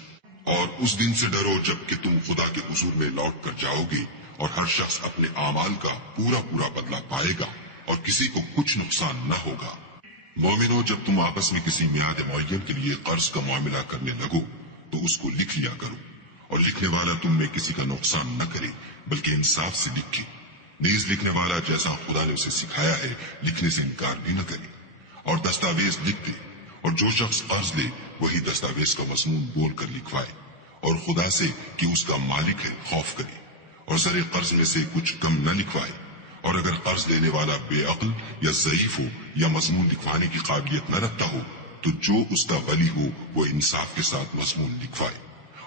اور اس دن سے ڈرو جب کہ تم خدا کے حضور میں لوٹ کر جاؤ گے، اور ہر شخص اپنے اعمال کا پورا پورا بدلہ پائے گا، اور کسی کو کچھ نقصان نہ ہوگا۔ مومنو، جب تم آپس میں کسی میعاد معین کے لیے قرض کا معاملہ کرنے لگو تو اس کو لکھ لیا کرو، اور لکھنے والا تم میں کسی کا نقصان نہ کرے بلکہ انصاف سے لکھے۔ نیز لکھنے والا جیسا خدا نے اسے سکھایا ہے لکھنے سے انکار بھی نہ کرے، اور دستاویز لکھ دے، اور جو شخص قرض لے وہی دستاویز کا مضمون بول کر لکھوائے، اور خدا سے کہ اس کا مالک ہے خوف کرے، اور زر قرض میں سے کچھ کم نہ لکھوائے۔ اور اگر قرض لینے والا بے عقل یا ضعیف ہو یا مضمون لکھوانے کی قابلیت نہ رکھتا ہو تو جو اس کا ولی ہو وہ انصاف کے ساتھ مضمون لکھوائے،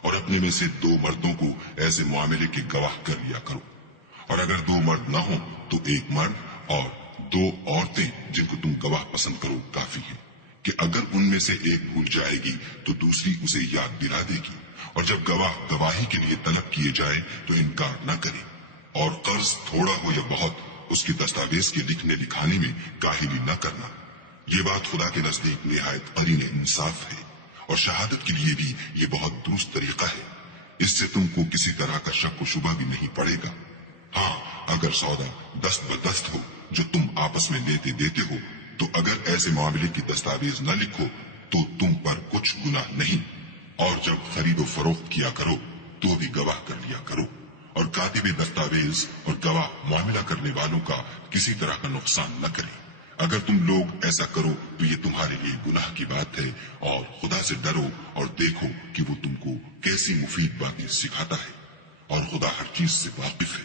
اور اپنے میں سے 2 مردوں کو ایسے معاملے کے گواہ کر لیا کرو، اور اگر 2 مرد نہ ہوں تو 1 مرد اور 2 عورتیں جن کو تم گواہ پسند کرو کافی ہے، کہ اگر ان میں سے ایک بھول جائے گی تو دوسری اسے یاد دلا دے گی، اور جب گواہ گواہی کے لیے طلب کیے جائے تو انکار نہ کرے۔ اور قرض تھوڑا ہو یا بہت اس کی دستاویز کے لکھنے لکھانے میں کاہلی نہ کرنا، یہ بات خدا کے نزدیک نہایت قرین انصاف ہے، اور شہادت کے لیے بھی یہ بہت درست طریقہ ہے، اس سے تم کو کسی طرح کا شک و شبہ بھی نہیں پڑے گا۔ ہاں، اگر سودا دست بدست ہو جو تم آپس میں لیتے دیتے ہو تو اگر ایسے معاملے کی دستاویز نہ لکھو تو تم پر کچھ گناہ نہیں، اور جب خرید و فروخت کیا کرو تو بھی گواہ کر لیا کرو، اور کاتب دستاویز اور گواہ معاملہ کرنے والوں کا کسی طرح کا نقصان نہ کرے۔ اگر تم لوگ ایسا کرو تو یہ تمہارے لیے گناہ کی بات ہے، اور خدا سے ڈرو اور دیکھو کہ وہ تم کو کیسی مفید باتیں سکھاتا ہے، اور خدا ہر چیز سے واقف ہے۔